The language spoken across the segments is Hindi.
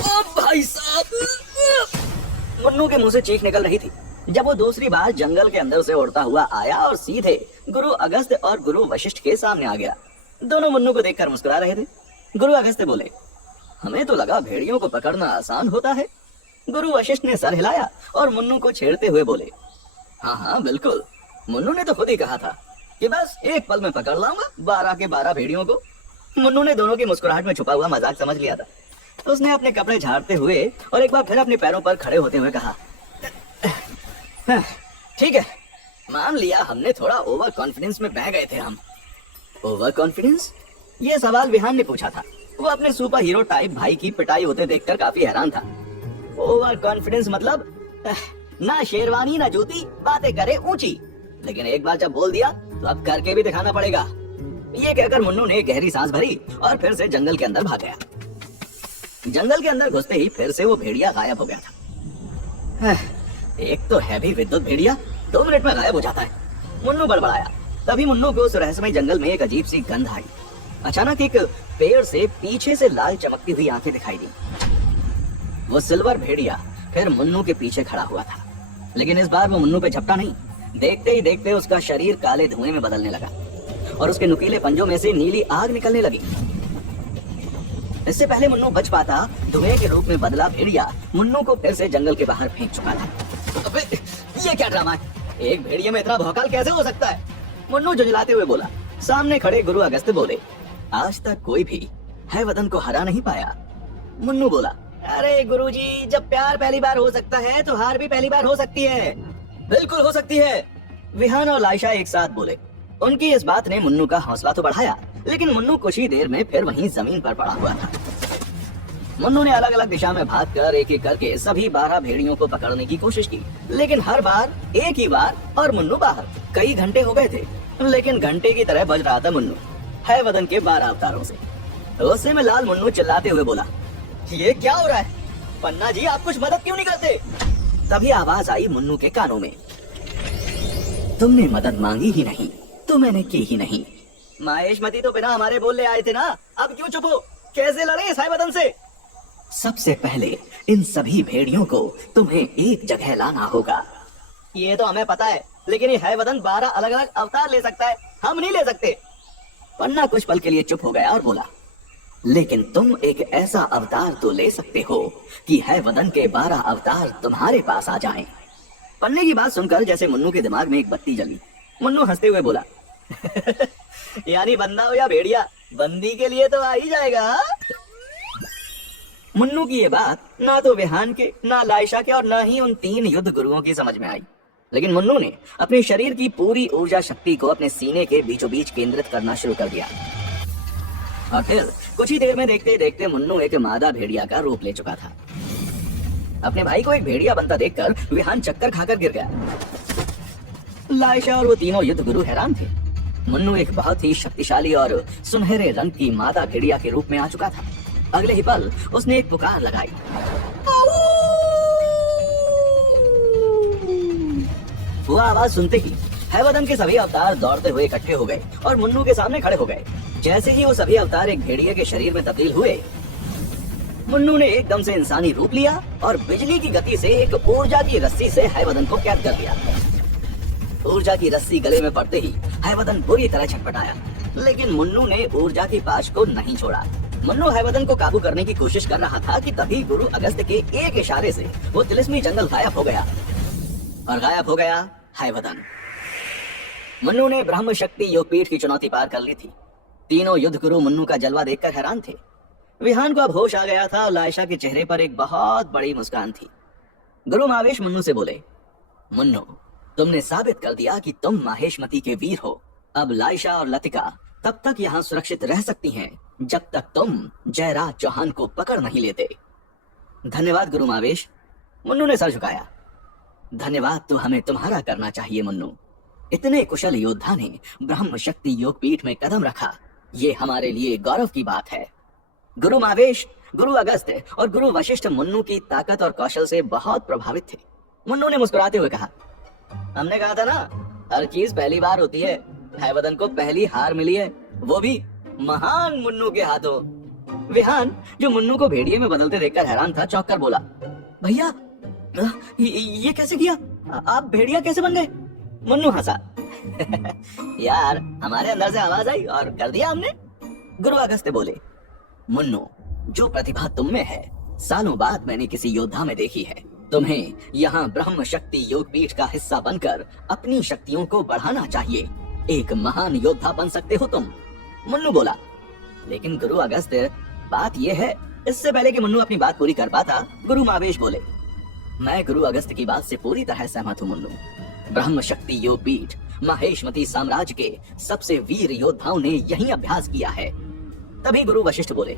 ओ भाई साहब! मुन्नू के मुंह से चीख निकल रही थी जब वो दूसरी बार जंगल के अंदर से उड़ता हुआ आया और सीधे गुरु अगस्त्य और गुरु वशिष्ठ के सामने आ गया। दोनों मुन्नू को देखकर मुस्कुरा रहे थे। गुरु अगस्त्य बोले, हमें तो लगा भेड़ियों को पकड़ना आसान होता है। गुरु वशिष्ठ ने सर हिलाया और मुन्नू को छेड़ते हुए बोले, हाँ हाँ बिल्कुल, मुन्नू ने तो खुद ही कहा था कि बस एक पल में पकड़ लाऊंगा 12 के 12 भेड़ियों को। मुन्नू ने दोनों की मुस्कुराहट में छुपा हुआ मजाक समझ लिया था। उसने अपने कपड़े झाड़ते हुए और एक बार फिर अपने पैरों पर खड़े होते हुए कहा, ठीक है, मान लिया हमने थोड़ा ओवर कॉन्फिडेंस में बह गए थे हम। Over confidence? ये सवाल विहान ने पूछा था। वो अपने सुपर हीरो टाइप भाई की पिटाई होते देखकर काफी हैरान था। ओवर कॉन्फिडेंस मतलब ना शेरवानी ना जूती, बातें करे ऊंची, लेकिन एक बार जब बोल दिया तो अब करके भी दिखाना पड़ेगा। ये कहकर मुन्नू ने गहरी सांस भरी और फिर से जंगल के अंदर भाग गया। जंगल के अंदर घुसते ही फिर से वो भेड़िया गायब हो गया था। एक तो हैवी विद्युत भेड़िया 2 मिनट में गायब हो जाता है, मुन्नू बड़बड़ाया। तभी मुन्नू को उस रहस्यमय जंगल में एक अजीब सी गंध आई। अचानक एक पेड़ से पीछे से लाल चमकती हुई आंखें दिखाई दी। वो सिल्वर भेड़िया फिर मुन्नू के पीछे खड़ा हुआ था, लेकिन इस बार वो मुन्नू पे झपटा नहीं। देखते ही देखते उसका शरीर काले धुएं में बदलने लगा और उसके नुकीले पंजों में से नीली आग निकलने लगी। इससे पहले मुन्नू बच पाता, धुएं के रूप में बदला भेड़िया मुन्नू को फिर से जंगल के बाहर फेंक चुका था। अबे, ये क्या ड्रामा है? एक भेड़िए में इतना भौकाल कैसे हो सकता है? मुन्नू झुंझलाते हुए बोला। सामने खड़े गुरु अगस्त्य बोले, आज तक कोई भी हैवदन को हरा नहीं पाया। मुन्नू बोला, अरे गुरुजी, जब प्यार पहली बार हो सकता है तो हार भी पहली बार हो सकती है। बिल्कुल हो सकती है, विहान और लाइशा एक साथ बोले। उनकी इस बात ने मुन्नू का हौसला तो बढ़ाया, लेकिन मुन्नू कुछ ही देर में फिर वहीं जमीन पर पड़ा हुआ था। मुन्नू ने अलग अलग दिशा में भागकर एक एक करके सभी 12 भेड़ियों को पकड़ने की कोशिश की, लेकिन हर बार एक ही बार और मुन्नू बाहर। कई घंटे हो गए थे, लेकिन घंटे की तरह बज रहा था मुन्नू हैवदन के 12 अवतारों से। गुस्से में लाल मुन्नू चिल्लाते हुए बोला, ये क्या हो रहा है? पन्ना जी, आप कुछ मदद क्यों नहीं करते? तभी आवाज आई मुन्नू के कानों में, तुमने मदद मांगी ही नहीं तो मैंने की ही नहीं। माहेशमती तो बिना हमारे बोले आए थे ना, अब क्यों चुप हो? कैसे लड़े इस हैवदन से? सबसे पहले इन सभी भेड़ियों को तुम्हें एक जगह लाना होगा। ये तो हमें पता है, लेकिन ये हैवदन 12 अलग अलग अवतार ले सकता है, हम नहीं ले सकते। पन्ना कुछ पल के लिए चुप हो गया और बोला, लेकिन तुम एक ऐसा अवतार तो ले सकते हो कि हैवदन के 12 अवतार तुम्हारे पास आ जाएं। पन्ने की बात सुनकर जैसे मुन्नू के दिमाग में एक बत्ती जली। मुन्नू हंसते हुए बोला, यानी बंदा हो या भेड़िया, बंदी के लिए तो आ ही जाएगा। मुन्नू की ये बात ना तो विहान के, ना लाइशा के और ना ही उन 3 युद्ध गुरुओं की समझ में आई, लेकिन मुन्नू ने अपने शरीर की पूरी ऊर्जा शक्ति को अपने सीने के बीचों बीच केंद्रित करना शुरू कर दिया। और फिर कुछ ही देर में देखते देखते मुन्नू एक मादा भेड़िया का रूप ले चुका था। अपने भाई को एक भेड़िया बनता देखकर विहान चक्कर खाकर गिर गया। लाइशा और वो तीनों युद्ध गुरु हैरान थे। मुन्नू एक बहुत ही शक्तिशाली और सुनहरे रंग की मादा भेड़िया के रूप में आ चुका था। अगले ही पल उसने एक पुकार लगाई। वो आवाज सुनते ही हैवदन के सभी अवतार दौड़ते हुए इकट्ठे हो गए और मुन्नू के सामने खड़े हो गए। जैसे ही वो सभी अवतार एक भेड़िए के शरीर में तब्दील हुए, मुन्नू ने एकदम से इंसानी रूप लिया और बिजली की गति से एक ऊर्जा की रस्सी से हैवदन को कैद कर दिया। ऊर्जा की रस्सी गले में पड़ते ही हैवदन बुरी तरह छटपटाया, लेकिन मुन्नू ने ऊर्जा की पाश को नहीं छोड़ा। मुन्नू हैवदन को काबू करने की कोशिश कर रहा था कि तभी गुरु अगस्त्य के एक इशारे से वो तिलिस्मी जंगल गायब हो गया और गायब हो गया हैवदन। मुन्नू ने ब्रह्म शक्ति योगपीठ की चुनौती पार कर ली थी। तीनों युद्ध गुरु मुन्नू का जलवा देखकर हैरान थे। विहान को अब होश आ गया था और लाइशा के चेहरे पर एक बहुत बड़ी मुस्कान थी। गुरु मावेश मुन्नू से बोले, मुन्नू, तुमने साबित कर दिया कि तुम माहेशमती के वीर हो। अब लाइशा और लतिका तब तक यहाँ सुरक्षित रह सकती हैं जब तक तुम जयराज चौहान को पकड़ नहीं लेते। धन्यवाद गुरु मावेश। मुन्नू ने सर झुकाया। धन्यवाद तो हमें तुम्हारा करना चाहिए मुन्नू। इतने कुशल योद्धा ने ब्रह्म शक्ति योगपीठ में कदम रखा, ये हमारे लिए गौरव की बात है। गुरु मावेश, गुरु अगस्त्य और गुरु वशिष्ठ मुन्नू की ताकत और कौशल से बहुत प्रभावित थे। मुन्नू ने मुस्कुराते हुए कहा, हमने कहा था ना, हर चीज पहली बार होती है। हैवदन को पहली हार मिली है, वो भी महान मुन्नू के हाथों। विहान, जो मुन्नू को भेड़िए में बदलते देखकर हैरान था, चौंक कर बोला, भैया ये कैसे किया? आप भेड़िया कैसे बन गए? मुन्नू हंसा। यार, हमारे अंदर से आवाज आई और कर दिया हमने। गुरु अगस्त्य बोले, मुन्नू, जो प्रतिभा तुम में है सालों बाद मैंने किसी योद्धा में देखी है। तुम्हें यहाँ ब्रह्म शक्ति योगपीठ का हिस्सा बनकर अपनी शक्तियों को बढ़ाना चाहिए। एक महान योद्धा बन सकते हो तुम। मुन्नू बोला, लेकिन गुरु अगस्त्य, बात यह है। इससे पहले कि मुन्नू अपनी बात पूरी कर पाता, गुरु महावेश बोले, मैं गुरु अगस्त्य की बात से पूरी तरह सहमत हूँ मुन्नू। ब्रह्म शक्ति योगपीठ माहेशमती साम्राज्य के सबसे वीर योद्धाओं ने यही अभ्यास किया है। तभी गुरु वशिष्ठ बोले,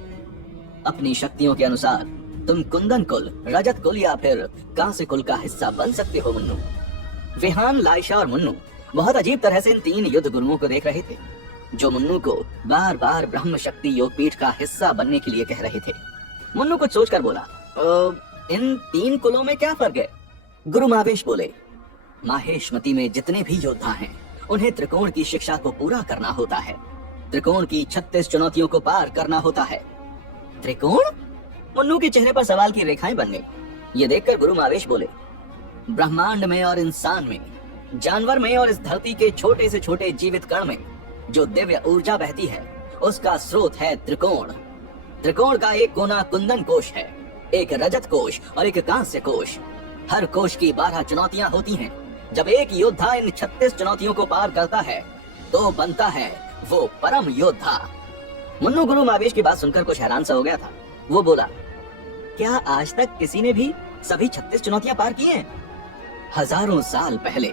अपनी शक्तियों के अनुसार तुम कुंदन कुल, रजत कुल या फिर कांस्य कुल का हिस्सा बन सकते हो मुन्नू। विहान, लाइशा और मुन्नू बहुत अजीब तरह से इन तीन युद्ध गुरुओं को देख रहे थे, जो मुन्नू को बार बार ब्रह्म शक्ति योगपीठ का हिस्सा बनने के लिए कह रहे थे। मुन्नू कुछ सोचकर बोला, इन तीन कुलों में क्या फर्क है? गुरु महावेश बोले, माहेशमती में जितने भी योद्धा हैं, उन्हें त्रिकोण की शिक्षा को पूरा करना होता है। त्रिकोण की 36 चुनौतियों को पार करना होता है। त्रिकोण? मुन्नू के चेहरे पर सवाल की रेखाएं बन गई। ये देखकर गुरु महावेश बोले, ब्रह्मांड में और इंसान में, जानवर में और इस धरती के छोटे से छोटे जीवित कण में जो दिव्य ऊर्जा बहती है, उसका स्रोत है त्रिकोण। त्रिकोण का एक कोना कुंदन कोश है, एक रजत कोश और एक कांस्य कोश। हर कोश की 12 चुनौतियां होती हैं। जब एक योद्धा इन 36 चुनौतियों को पार करता है तो बनता है वो परम योद्धा। मुन्नू गुरु महावेश की बात सुनकर कुछ हैरान सा हो गया था। वो बोला, क्या आज तक किसी ने भी सभी 36 चुनौतियां पार की हैं? हजारों साल पहले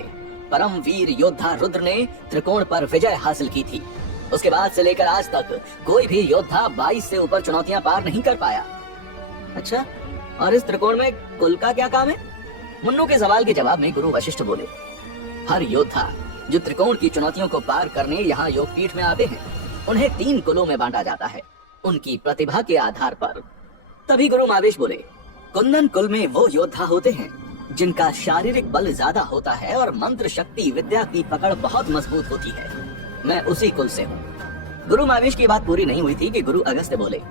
परम वीर योद्धा रुद्र ने त्रिकोण पर विजय हासिल की थी। उसके बाद से लेकर आज तक कोई भी योद्धा 22 से ऊपर चुनौतियां पार नहीं कर पाया। अच्छा, और इस त्रिकोण में कुल का क्या काम है? मुन्नू के सवाल के जवाब में गुरु वशिष्ठ बोले, हर योद्धा जो त्रिकोण की चुनौतियों को पार करने यहाँ योगपीठ में आते हैं, उन्हें 3 कुलों में बांटा जाता है, उनकी प्रतिभा के आधार पर। तभी गुरु महावेश बोले, कुंदन कुल में वो योद्धा होते हैं जिनका शारीरिक बल ज्यादा होता है और मंत्र शक्ति विद्या की पकड़ बहुत मजबूत होती है। मैं उसी कुल से हूँ। गुरु महावेश की बात पूरी नहीं हुई थी कि गुरु अगस्त्य बोले,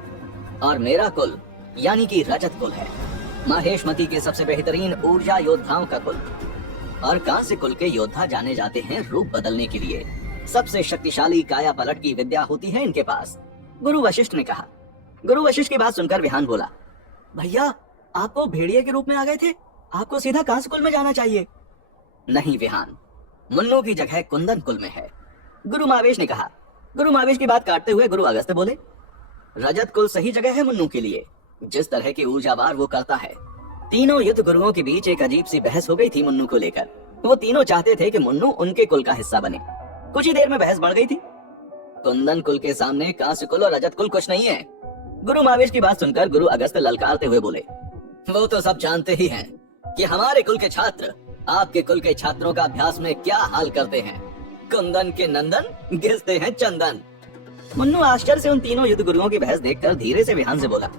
और मेरा कुल यानी कि रजत कुल है, माहेशमती के सबसे बेहतरीन ऊर्जा योद्धाओं का कुल। और कांस्य कुल के योद्धा जाने जाते हैं रूप बदलने के लिए। सबसे शक्तिशाली काया पलट की विद्या होती है इनके पास, गुरु वशिष्ठ ने कहा। गुरु वशिष्ठ की बात सुनकर विहान बोला, भैया, आपको भेड़िए के रूप में आ गए थे, आपको सीधा कांस्य कुल में जाना चाहिए। नहीं विहान, मुन्नू की जगह कुंदन कुल में है, गुरु महावेश ने कहा। गुरु महावेश की बात काटते हुए गुरु अगस्त्य बोले, रजत कुल सही जगह है मुन्नू के लिए। जिस तरह की ऊर्जावार वो करता है। तीनों युद्ध गुरुओं के बीच एक अजीब सी बहस हो गई थी मुन्नू को लेकर। वो तीनों चाहते थे कि मुन्नू उनके कुल का हिस्सा बने। कुछ ही देर में बहस बढ़ गई थी। कुंदन कुल के सामने कांस्य कुल और रजत कुल कुछ नहीं है। गुरु महावेश की बात सुनकर गुरु अगस्त्य ललकारते हुए बोले, वो तो सब जानते ही हैं कि हमारे कुल के छात्र आपके कुल के छात्रों का अभ्यास में क्या हाल करते हैं। कुंदन के नंदन घिसते हैं चंदन। मुन्नू आश्चर्य से उन तीनों युद्ध गुरुओं की बहस देखकर धीरे से विहान से बोला,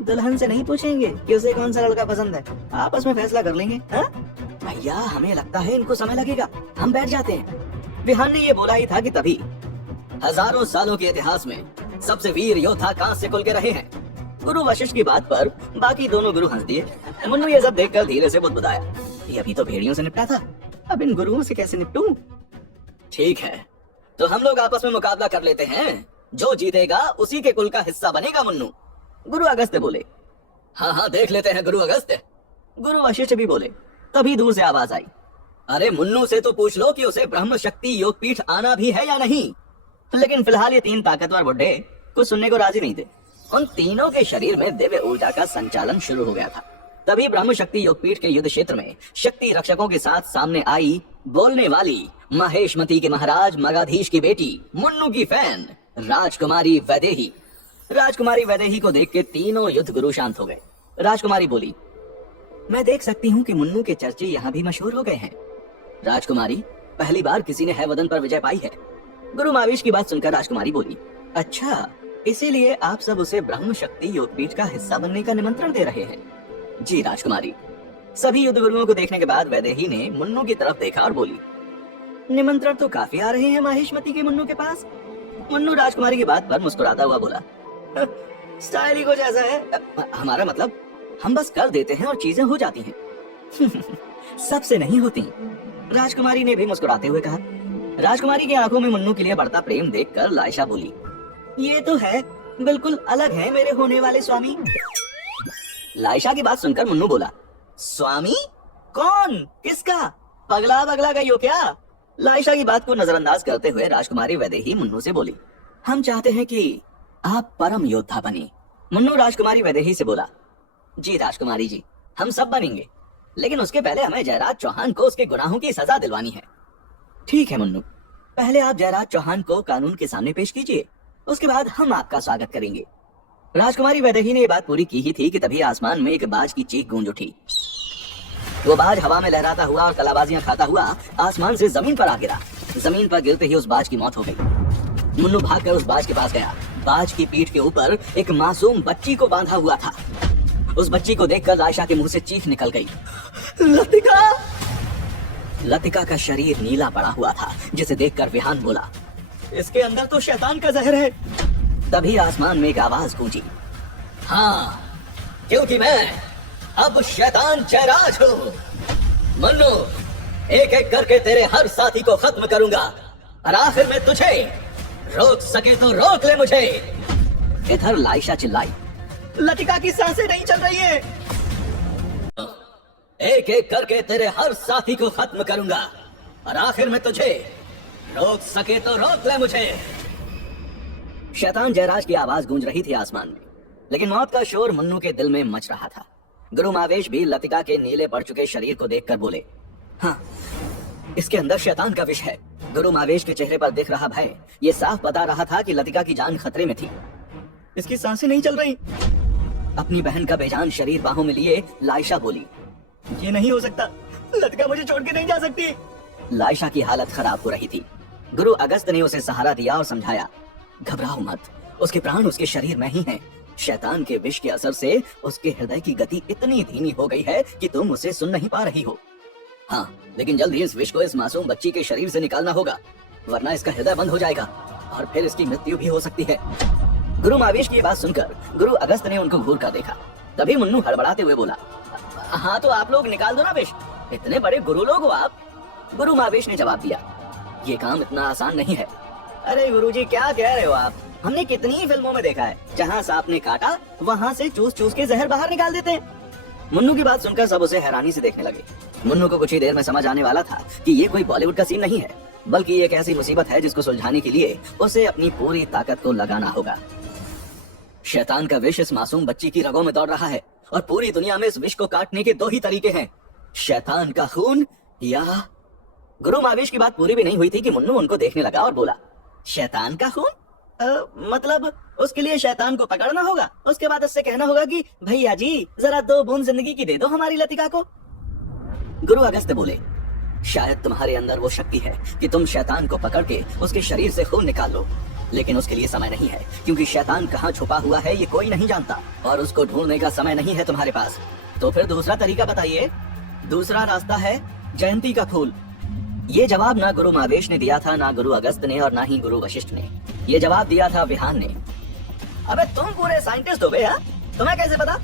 दुल्हन से नहीं पूछेंगे कि उसे कौन सा लड़का पसंद है, आपस में फैसला कर लेंगे। भैया, हमें लगता है इनको समय लगेगा, हम बैठ जाते हैं। विहान ने ये बोला ही था कि तभी हजारों सालों के इतिहास में सबसे वीर योद्धा कांस्य कुल के रहे हैं। गुरु वशिष्ठ की बात पर बाकी दोनों गुरु हंस दिए। मुन्नू ये सब देखकर धीरे से बुदबुदाया, ये अभी तो भेड़ियों से निपटा था, अब इन गुरुओं से कैसे निपटूं? ठीक है, तो हम लोग आपस में मुकाबला कर लेते हैं, जो जीतेगा उसी के कुल का हिस्सा बनेगा मुन्नू। गुरु अगस्त्य बोले, हाँ हाँ देख लेते हैं गुरु अगस्त्य। गुरु वशिष्ठ भी बोले। तभी दूर से आवाज आई, अरे मुन्नू से तो पूछ लो कि उसे ब्रह्म शक्ति योगपीठ आना भी है या नहीं। लेकिन फिलहाल ये 3 ताकतवर बुड्ढे कुछ सुनने को राजी नहीं थे। उन तीनों के शरीर में दिव्य ऊर्जा का संचालन शुरू हो गया था। तभी ब्रह्म शक्ति योगपीठ के युद्ध क्षेत्र में शक्ति रक्षकों के साथ सामने आई बोलने वाली माहेशमती के महाराज मगाधीश की बेटी, मुन्नू की फैन राजकुमारी वैदेही। राजकुमारी वैदेही को देख के तीनों युद्ध गुरु शांत हो गए। राजकुमारी बोली, मैं देख सकती हूँ कि मुन्नू के चर्चे यहाँ भी मशहूर हो गए हैं। राजकुमारी, पहली बार किसी ने हैवदन पर विजय पाई है। गुरु महावेश की बात सुनकर राजकुमारी बोली, अच्छा, इसीलिए आप सब उसे ब्रह्म शक्ति योगपीठ का हिस्सा बनने का निमंत्रण दे रहे हैं। जी राजकुमारी। सभी युद्ध गुरुओं को देखने के बाद वैदेही ने मुन्नू की तरफ देखा और बोली, निमंत्रण तो काफी आ रहे हैं माहेशमती के मुन्नू के पास। मुन्नू राजकुमारी की बात पर मुस्कुराता हुआ बोला, स्टाइल ही कुछ ऐसा है। हमारा मतलब हम बस कर देते हैं और चीजें हो जाती हैं। सबसे नहीं होती, राजकुमारी ने भी मुस्कुराते हुए कहा। राजकुमारी की आंखों में मुन्नू के लिए बढ़ता प्रेम देखकर लाइशा बोली, ये तो है, बिल्कुल अलग है मेरे होने वाले स्वामी। लाइशा की बात सुनकर मुन्नू बोला, स्वामी? कौन? किसका? पगला बगला गई हो क्या? लाइशा की बात को नजरअंदाज करते हुए राजकुमारी वैदेही मुन्नू से बोली, हम चाहते हैं कि आप परम योद्धा बने। मुन्नू राजकुमारी वैदेही से बोला, जी राजकुमारी जी, हम सब बनेंगे, लेकिन उसके पहले हमें जयराज चौहान को उसके गुनाहों की सजा दिलवानी है। ठीक है मुन्नू, पहले आप जयराज चौहान को कानून के सामने पेश कीजिए, उसके बाद हम आपका स्वागत करेंगे। राजकुमारी वैदेही ने ये बात पूरी की ही थी कि तभी आसमान में एक बाज की चीख गूंज उठी। वो बाज हवा में लहराता हुआ और कलाबाजियां खाता हुआ आसमान से जमीन पर आ गिरा। जमीन पर गिरते ही उस बाज की मौत हो गई। मुन्नू भागकर उस बाज के पास गया। बाज की पीठ के ऊपर एक मासूम बच्ची को बांधा हुआ था। उस बच्ची को देखकर लाइशा के मुंह से चीख निकल गई, लतिका! लतिका का शरीर नीला पड़ा हुआ था, जिसे देखकर विहान बोला, इसके अंदर तो शैतान का जहर है। तभी आसमान में एक आवाज गूंजी, हाँ, क्योंकि मैं अब शैतान जयराज हूँ। मन्नू, एक एक करके तेरे हर साथी को खत्म करूंगा और आखिर में तुझे। रोक सके तो रोक ले मुझे। इधर लाइशा चिल्लाई, लतिका की सांसें नहीं चल रही है। एक एक करके तेरे हर साथी को खत्म करूंगा और आखिर में तुझे। रोक सके तो रोक ले मुझे। शैतान जयराज की आवाज गूंज रही थी आसमान में, लेकिन मौत का शोर मुन्नू के दिल में मच रहा था। गुरु मावेश भी लतिका के नीले पड़ चुके शरीर को देखकर बोले, हाँ, इसके अंदर शैतान का विष है। गुरु मावेश के चेहरे पर दिख रहा भय ये साफ बता रहा था कि लतिका की जान खतरे में थी। इसकी सांसें नहीं चल रही। अपनी बहन का बेजान शरीर बाहों में लिए लाइशा बोली, ये नहीं हो सकता, लतिका मुझे छोड़ के नहीं जा सकती। लाइशा की हालत खराब हो रही थी। गुरु अगस्त ने उसे सहारा दिया और समझाया, घबराओ मत, उसके प्राण उसके शरीर में ही हैं। शैतान के विष के असर से उसके हृदय की गति इतनी धीमी हो गई है कि तुम उसे सुन नहीं पा रही हो। हाँ, लेकिन जल्द ही इस विष को इस मासूम बच्ची के शरीर से निकालना होगा, वरना इसका हृदय बंद हो जाएगा और फिर इसकी मृत्यु भी हो सकती है। गुरु मावेश की बात सुनकर गुरु अगस्त ने उनको घूर कर देखा। तभी मुन्नू हड़बड़ाते हुए बोला, हाँ तो आप लोग निकाल दो ना विष, इतने बड़े गुरु लोग हो आप। गुरु मावेश ने जवाब दिया, ये काम इतना आसान नहीं है। अरे गुरुजी, क्या कह रहे हो आप? हमने कितनी ही फिल्मों में देखा है, जहाँ सांप ने काटा वहाँ से चूस चूस के जहर बाहर निकाल देते हैं। मुन्नू की बात सुनकर सब उसे हैरानी से देखने लगे। मुन्नू को कुछ ही देर में समझ आने वाला था कि ये कोई बॉलीवुड का सीन नहीं है, बल्कि ये एक ऐसी मुसीबत है जिसको सुलझाने के लिए उसे अपनी पूरी ताकत को लगाना होगा। शैतान का विष इस मासूम बच्ची की रगों में दौड़ रहा है और पूरी दुनिया में इस विष को काटने के दो ही तरीके हैं, शैतान का खून या। गुरु मावेश की बात पूरी भी नहीं हुई थी कि मुन्नू उनको देखने लगा और बोला, शैतान का खून? मतलब उसके लिए शैतान को पकड़ना होगा, उसके बाद उससे कहना होगा कि भैया जी जरा 2 बूंद जिंदगी की दे दो हमारी लतिका को। गुरु अगस्त बोले, शायद तुम्हारे अंदर वो शक्ति है कि तुम शैतान को पकड़ के उसके शरीर से खून निकाल लो, लेकिन उसके लिए समय नहीं है, क्योंकि शैतान कहाँ छुपा हुआ है ये कोई नहीं जानता और उसको ढूंढने का समय नहीं है तुम्हारे पास। तो फिर दूसरा तरीका बताइए। दूसरा रास्ता है जयंती का फूल। ये जवाब ना गुरु मावेश ने दिया था, ना गुरु अगस्त ने और ना ही गुरु वशिष्ठ ने। ये जवाब दिया था विहान ने। अबे तुम पूरे साइंटिस्ट हो बे, हाँ? तुम्हें कैसे पता?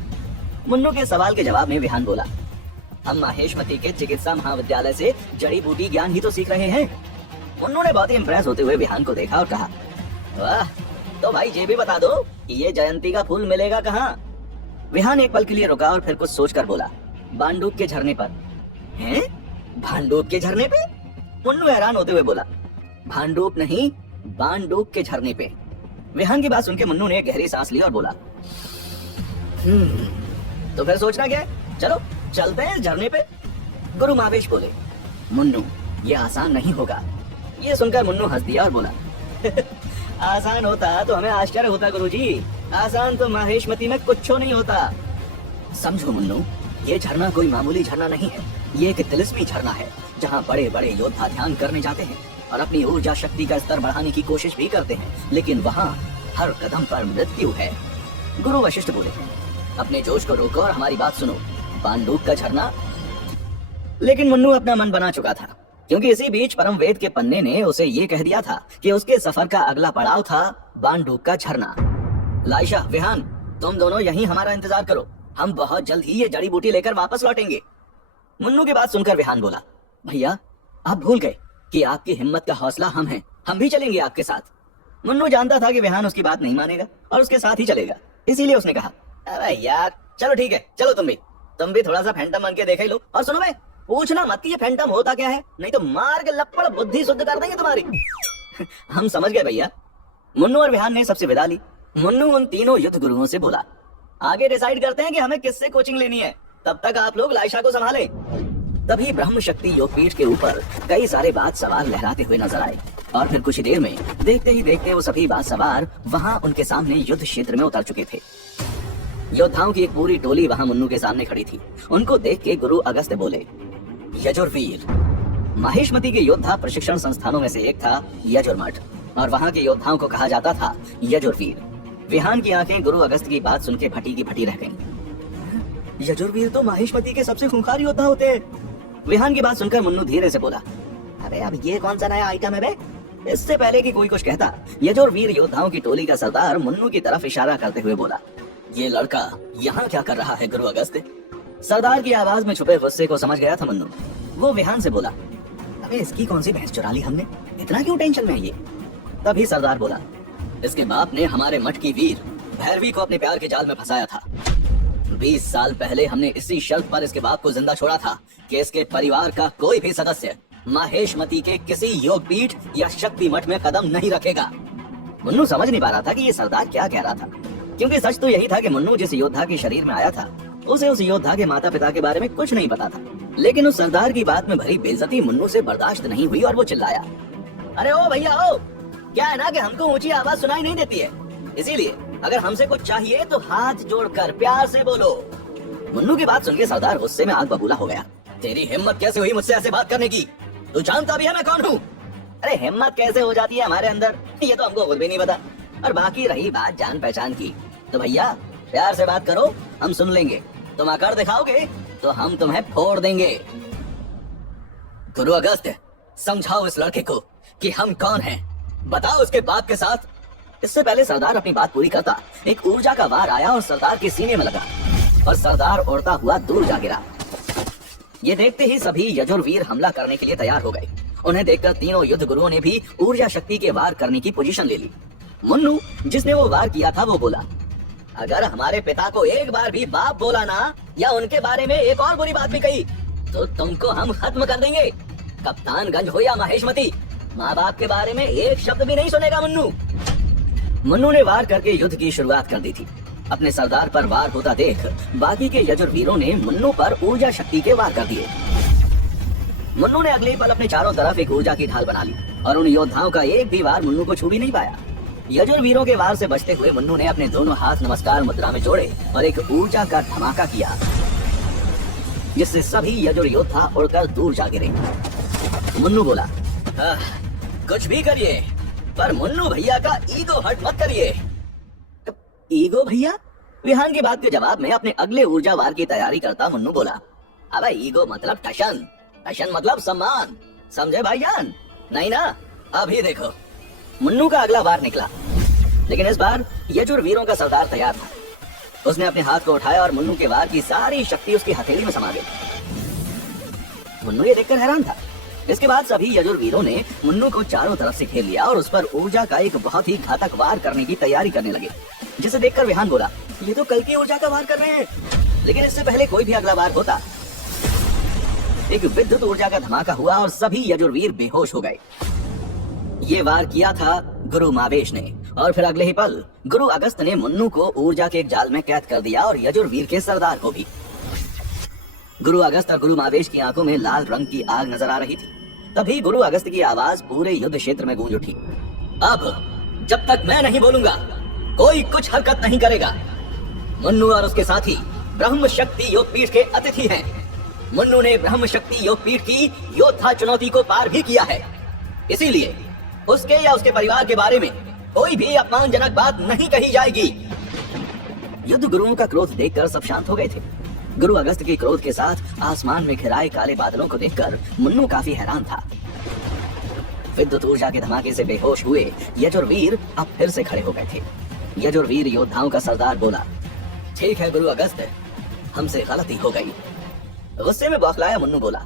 मुन्नू के सवाल के जवाब में विहान बोला, हम माहेशमती के चिकित्सा महाविद्यालय से जड़ी बूटी ज्ञान ही तो सीख रहे हैं। मुन्नू ने बहुत ही इम्प्रेस होते हुए विहान को देखा और कहा, वाह, तो भाई ये भी बता दो कि ये जयंती का फूल मिलेगा कहाँ? विहान एक पल के लिए रुका और फिर कुछ सोचकर बोला, बांडूप के झरने पर। हैं? भांडूप के झरने पे? मुन्नू हैरान होते हुए बोला, भांडूप नहीं, बांडूप के झरने पे। विहान की बात सुनकर मुन्नू ने गहरी सांस ली और बोला, तो फिर सोचना क्या है? चलो चलते हैं झरने पे। गुरु मावेश बोले, मुन्नू ये आसान नहीं होगा। ये सुनकर मुन्नू हंस दिया और बोला, आसान होता तो हमें आश्चर्य होता गुरुजी, आसान तो माहेशमती में कुछ नहीं होता। समझो मुन्नू, ये झरना कोई मामूली झरना नहीं है, ये एक तिलिस्मी झरना है जहाँ बड़े बड़े योद्धा ध्यान करने जाते हैं और अपनी ऊर्जा शक्ति का स्तर बढ़ाने की कोशिश भी करते हैं, लेकिन वहाँ हर कदम पर मृत्यु है। गुरु वशिष्ठ बोले, अपने जोश को रोको और हमारी बात सुनो। बांडूप का झरना? लेकिन मुन्नू अपना मन बना चुका था, क्योंकि इसी बीच परम वेद के पन्ने ने उसे ये कह दिया था कि उसके सफर का अगला पड़ाव था बांडूप का झरना। लाइशा, विहान, तुम दोनों यहीं हमारा इंतजार करो, हम बहुत जल्द ही ये जड़ी बूटी लेकर वापस लौटेंगे। मुन्नू की बात सुनकर विहान बोला, भैया आप भूल गए कि आपकी हिम्मत का हौसला हम हैं, हम भी चलेंगे आपके साथ। मुन्नू जानता था कि विहान उसकी बात नहीं मानेगा और उसके साथ ही चलेगा, इसीलिए उसने कहा, अरे यार चलो ठीक है, चलो तुम भी थोड़ा सा फैंटम बन के देख ही लो। और सुनो बे, पूछना मत ये फैंटम होता क्या है, नहीं तो मार के लपड़ बुद्धि शुद्ध कर देंगे तुम्हारी। हम समझ गए भैया। मुन्नू और विहान ने सबसे विदा ली। मुन्नू उन तीनों युद्ध गुरुओं से बोला, आगे डिसाइड करते हैं कि हमें किससे कोचिंग लेनी है, तब तक आप लोग लाइशा को संभालें। तभी ब्रह्म शक्ति योगपीठ के ऊपर कई सारे बात सवार लहराते हुए नजर आए और फिर कुछ ही देर में देखते ही देखते वो सभी बात सवार वहां उनके सामने युद्ध क्षेत्र में उतर चुके थे। योद्धाओं की एक पूरी टोली वहां मुन्नू के सामने खड़ी थी। उनको देख के गुरु अगस्त्य बोले, यजुर्वीर। माहेशमती के योद्धा प्रशिक्षण संस्थानों में से एक था यजुर्मठ और वहां के योद्धाओं को कहा जाता था यजुर्वीर। विहान की आंखें गुरु अगस्त्य की बात सुन के फटी की फटी रह गईं। यजुर्वीर तो माहेशमती के सबसे खूंखार योद्धा होते हैं। विहान की बात सुनकर मुन्नू धीरे से बोला, अबे अब ये कौन सा नया आइटम है बे? इससे पहले कि कोई कुछ कहता, यजुर्वीर योद्धाओं की टोली का सरदार मुन्नू की तरफ इशारा करते हुए बोला, ये लड़का यहाँ क्या कर रहा है गुरु अगस्त्य? सरदार की आवाज में छुपे गुस्से को समझ गया था मुन्नू। वो विहान से बोला, अबे इसकी कौन सी भैंस चुरा ली हमने, इतना क्यों टेंशन में है ये? तभी सरदार बोला, इसके बाप ने हमारे मठ की वीर भैरवी को अपने प्यार के जाल में फंसाया था। 20 साल पहले हमने इसी शर्त पर इसके बाप को जिंदा छोड़ा था कि इसके परिवार का कोई भी सदस्य माहेशमती के किसी योगपीठ या शक्ति मठ में कदम नहीं रखेगा। मुन्नू समझ नहीं पा रहा था कि ये सरदार क्या कह रहा था, क्योंकि सच तो यही था कि मुन्नू जिस योद्धा के शरीर में आया था उसे उस योद्धा के माता पिता के बारे में कुछ नहीं पता था। लेकिन उस सरदार की बात में भरी बेइज्जती मुन्नू से बर्दाश्त नहीं हुई और वो चिल्लाया, अरे ओ भैया ओ, क्या है ना कि हमको ऊंची आवाज सुनाई नहीं देती है, इसीलिए अगर हमसे कुछ चाहिए तो हाथ जोड़कर प्यार से बोलो। मुन्नू की बात सुनकर सरदार गुस्से में आग बबूला हो गया। तेरी हिम्मत कैसे हुई मुझसे ऐसे बात करने की? तू जानता भी है मैं कौन हूँ? अरे हिम्मत कैसे हो जाती है हमारे अंदर, ये तो हमको खुद भी नहीं पता। और बाकी रही बात जान पहचान की, तो भैया प्यार से बात करो, हम सुन लेंगे। तुम अकड़ दिखाओगे तो हम तुम्हें फोड़ देंगे। गुरु अगस्त्य, समझाओ इस लड़के को कि हम कौन हैं, बताओ उसके बाप के साथ। इससे पहले सरदार अपनी बात पूरी करता, एक ऊर्जा का वार आया और सरदार के सीने में लगा और सरदार उड़ता हुआ दूर जा गिरा। ये देखते ही सभी यजुर्वीर हमला करने के लिए तैयार हो गए। उन्हें देखकर तीनों युद्ध गुरुओं ने भी ऊर्जा शक्ति के वार करने की पोजीशन ले ली। मुन्नू जिसने वो वार किया था वो बोला, अगर हमारे पिता को एक बार भी बाप बोला ना या उनके बारे में एक और बुरी बात भी कही तो तुमको हम खत्म कर देंगे। कप्तानगंज हो या माहेशमती, माँ बाप के बारे में एक शब्द भी नहीं सुनेगा मुन्नू। मुन्नू ने वार करके युद्ध की शुरुआत कर दी थी। अपने सरदार पर वार होता देख बाकी के यजुर्वीरों ने मुन्नू पर ऊर्जा शक्ति के वार कर दिए। मुन्नू ने अगले पल अपने चारों तरफ एक ऊर्जा की ढाल बना ली और उन योद्धाओं का एक भी वार मुन्नू को छू भी नहीं पाया। यजुर्वीरों के वार से बचते हुए मुन्नू ने अपने दोनों हाथ नमस्कार मुद्रा में जोड़े और एक ऊर्जा का धमाका किया, जिससे सभी यजुर योद्धा उड़कर दूर जा गिरे। मुन्नू बोला, कुछ भी करिए पर मुन्नू भैया का ईगो हर्ट मत करिए। ईगो भैया? विहान की बात के जवाब में अपने अगले ऊर्जा वार की तैयारी करता मुन्नू बोला, अबे ईगो मतलब टशन, टशन मतलब सम्मान, समझे भाईजान? नहीं ना? अभी देखो। मुन्नू का अगला वार निकला, लेकिन इस बार यजुर्वीरों का सरदार तैयार था। उसने अपने हाथ को उठाया और मुन्नू के वार की सारी शक्ति उसकी हथेली में समा गई। मुन्नू ये देखकर हैरान था। इसके बाद सभी यजुर्वीरों ने मुन्नू को चारों तरफ से घेर लिया और उस पर ऊर्जा का एक बहुत ही घातक वार करने की तैयारी करने लगे, जिसे देखकर विहान बोला, ये तो कल की ऊर्जा का वार कर रहे हैं। लेकिन इससे पहले कोई भी अगला वार होता, एक विद्युत ऊर्जा का धमाका हुआ और सभी यजुर्वीर बेहोश हो गए। ये वार किया था गुरु मावेश ने और फिर अगले ही पल गुरु अगस्त्य ने मुन्नू को ऊर्जा के एक जाल में कैद कर दिया और यजुर्वीर के सरदार को भी। गुरु अगस्त्य और गुरु मावेश की आंखों में लाल रंग की आग नजर आ रही थी। तभी गुरु अगस्त्य की आवाज पूरे युद्ध क्षेत्र में गूंज उठी, अब जब तक मैं नहीं बोलूंगा कोई कुछ हरकत नहीं करेगा। मुन्नू और उसके साथी ब्रह्म शक्ति योगपीठ के अतिथि हैं। मुन्नू ने ब्रह्म शक्ति योगपीठ की योद्धा चुनौती को पार भी किया है, इसीलिए उसके या उसके परिवार के बारे में कोई भी अपमानजनक बात नहीं कही जाएगी। युद्ध गुरुओं का क्रोध देखकर सब शांत हो गए थे। गुरु अगस्त्य के क्रोध के साथ आसमान में घिराए काले बादलों को देखकर मुन्नू काफी हैरान था। विद्युत ऊर्जा के धमाके से बेहोश हुए यजुर्वीर अब फिर से खड़े हो गए थे। यजुर्वीर योद्धाओं का सरदार बोला, ठीक है गुरु अगस्त, हमसे गलती हो गई। गुस्से में बौखलाया मुन्नू बोला,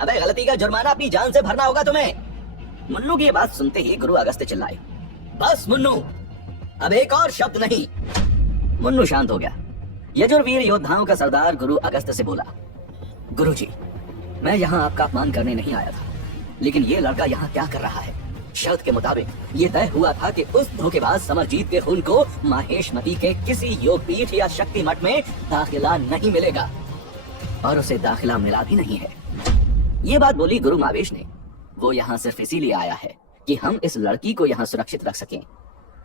अबे गलती का जुर्माना अपनी जान से भरना होगा तुम्हें। मुन्नू की ये बात सुनते ही गुरु अगस्त चिल्लाए, बस मुन्नू, अब एक और शब्द नहीं। मुन्नू शांत हो गया। यजुर्वीर योद्धाओं का सरदार गुरु अगस्त से बोला, गुरुजी, मैं यहाँ आपका अपमान करने नहीं आया था, लेकिन ये लड़का यहाँ क्या कर रहा है? शर्त के मुताबिक ये तय हुआ था कि उस धोखेबाज समरजीत के खून को माहेशमती के किसी योगपीठ या शक्ति मठ में दाखिला नहीं मिलेगा, और उसे दाखिला मिला भी नहीं है। ये बात बोली गुरु मावेश ने। वो यहाँ सिर्फ इसीलिए आया है कि हम इस लड़की को यहाँ सुरक्षित रख सकें।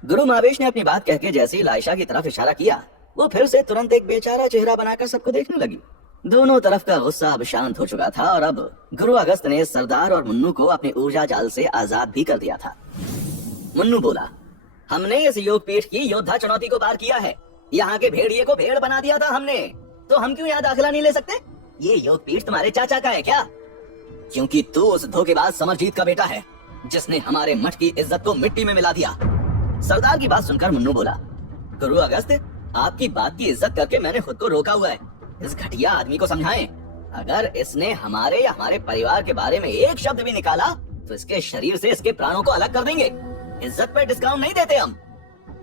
गुरु मावेश ने अपनी बात कहकर जैसे ही लाइशा की तरफ इशारा किया, वो फिर से तुरंत एक बेचारा चेहरा बनाकर सबको देखने लगी। दोनों तरफ का गुस्सा अब शांत हो चुका था और अब गुरु अगस्त ने सरदार और मुन्नू को अपने ऊर्जा जाल से आजाद भी कर दिया था। मुन्नू बोला, हमने इस योगपीठ की योद्धा चुनौती को पार किया है। यहाँ के भेड़िए को भेड़ बना दिया था हमने, तो हम क्यों यहाँ दाखिला नहीं ले सकते? ये योगपीठ तुम्हारे चाचा का है क्या? क्योंकि तू उस धोखेबाज समरजीत का बेटा है, जिसने हमारे मठ की इज्जत को मिट्टी में मिला दिया। सरदार की बात सुनकर मुन्नू बोला, गुरु अगस्त, आपकी बात की इज्जत करके मैंने खुद को रोका हुआ है। इस घटिया आदमी को समझाएं, अगर इसने हमारे या हमारे परिवार के बारे में एक शब्द भी निकाला तो इसके शरीर से इसके प्राणों को अलग कर देंगे। इज्जत पे डिस्काउंट नहीं देते हम।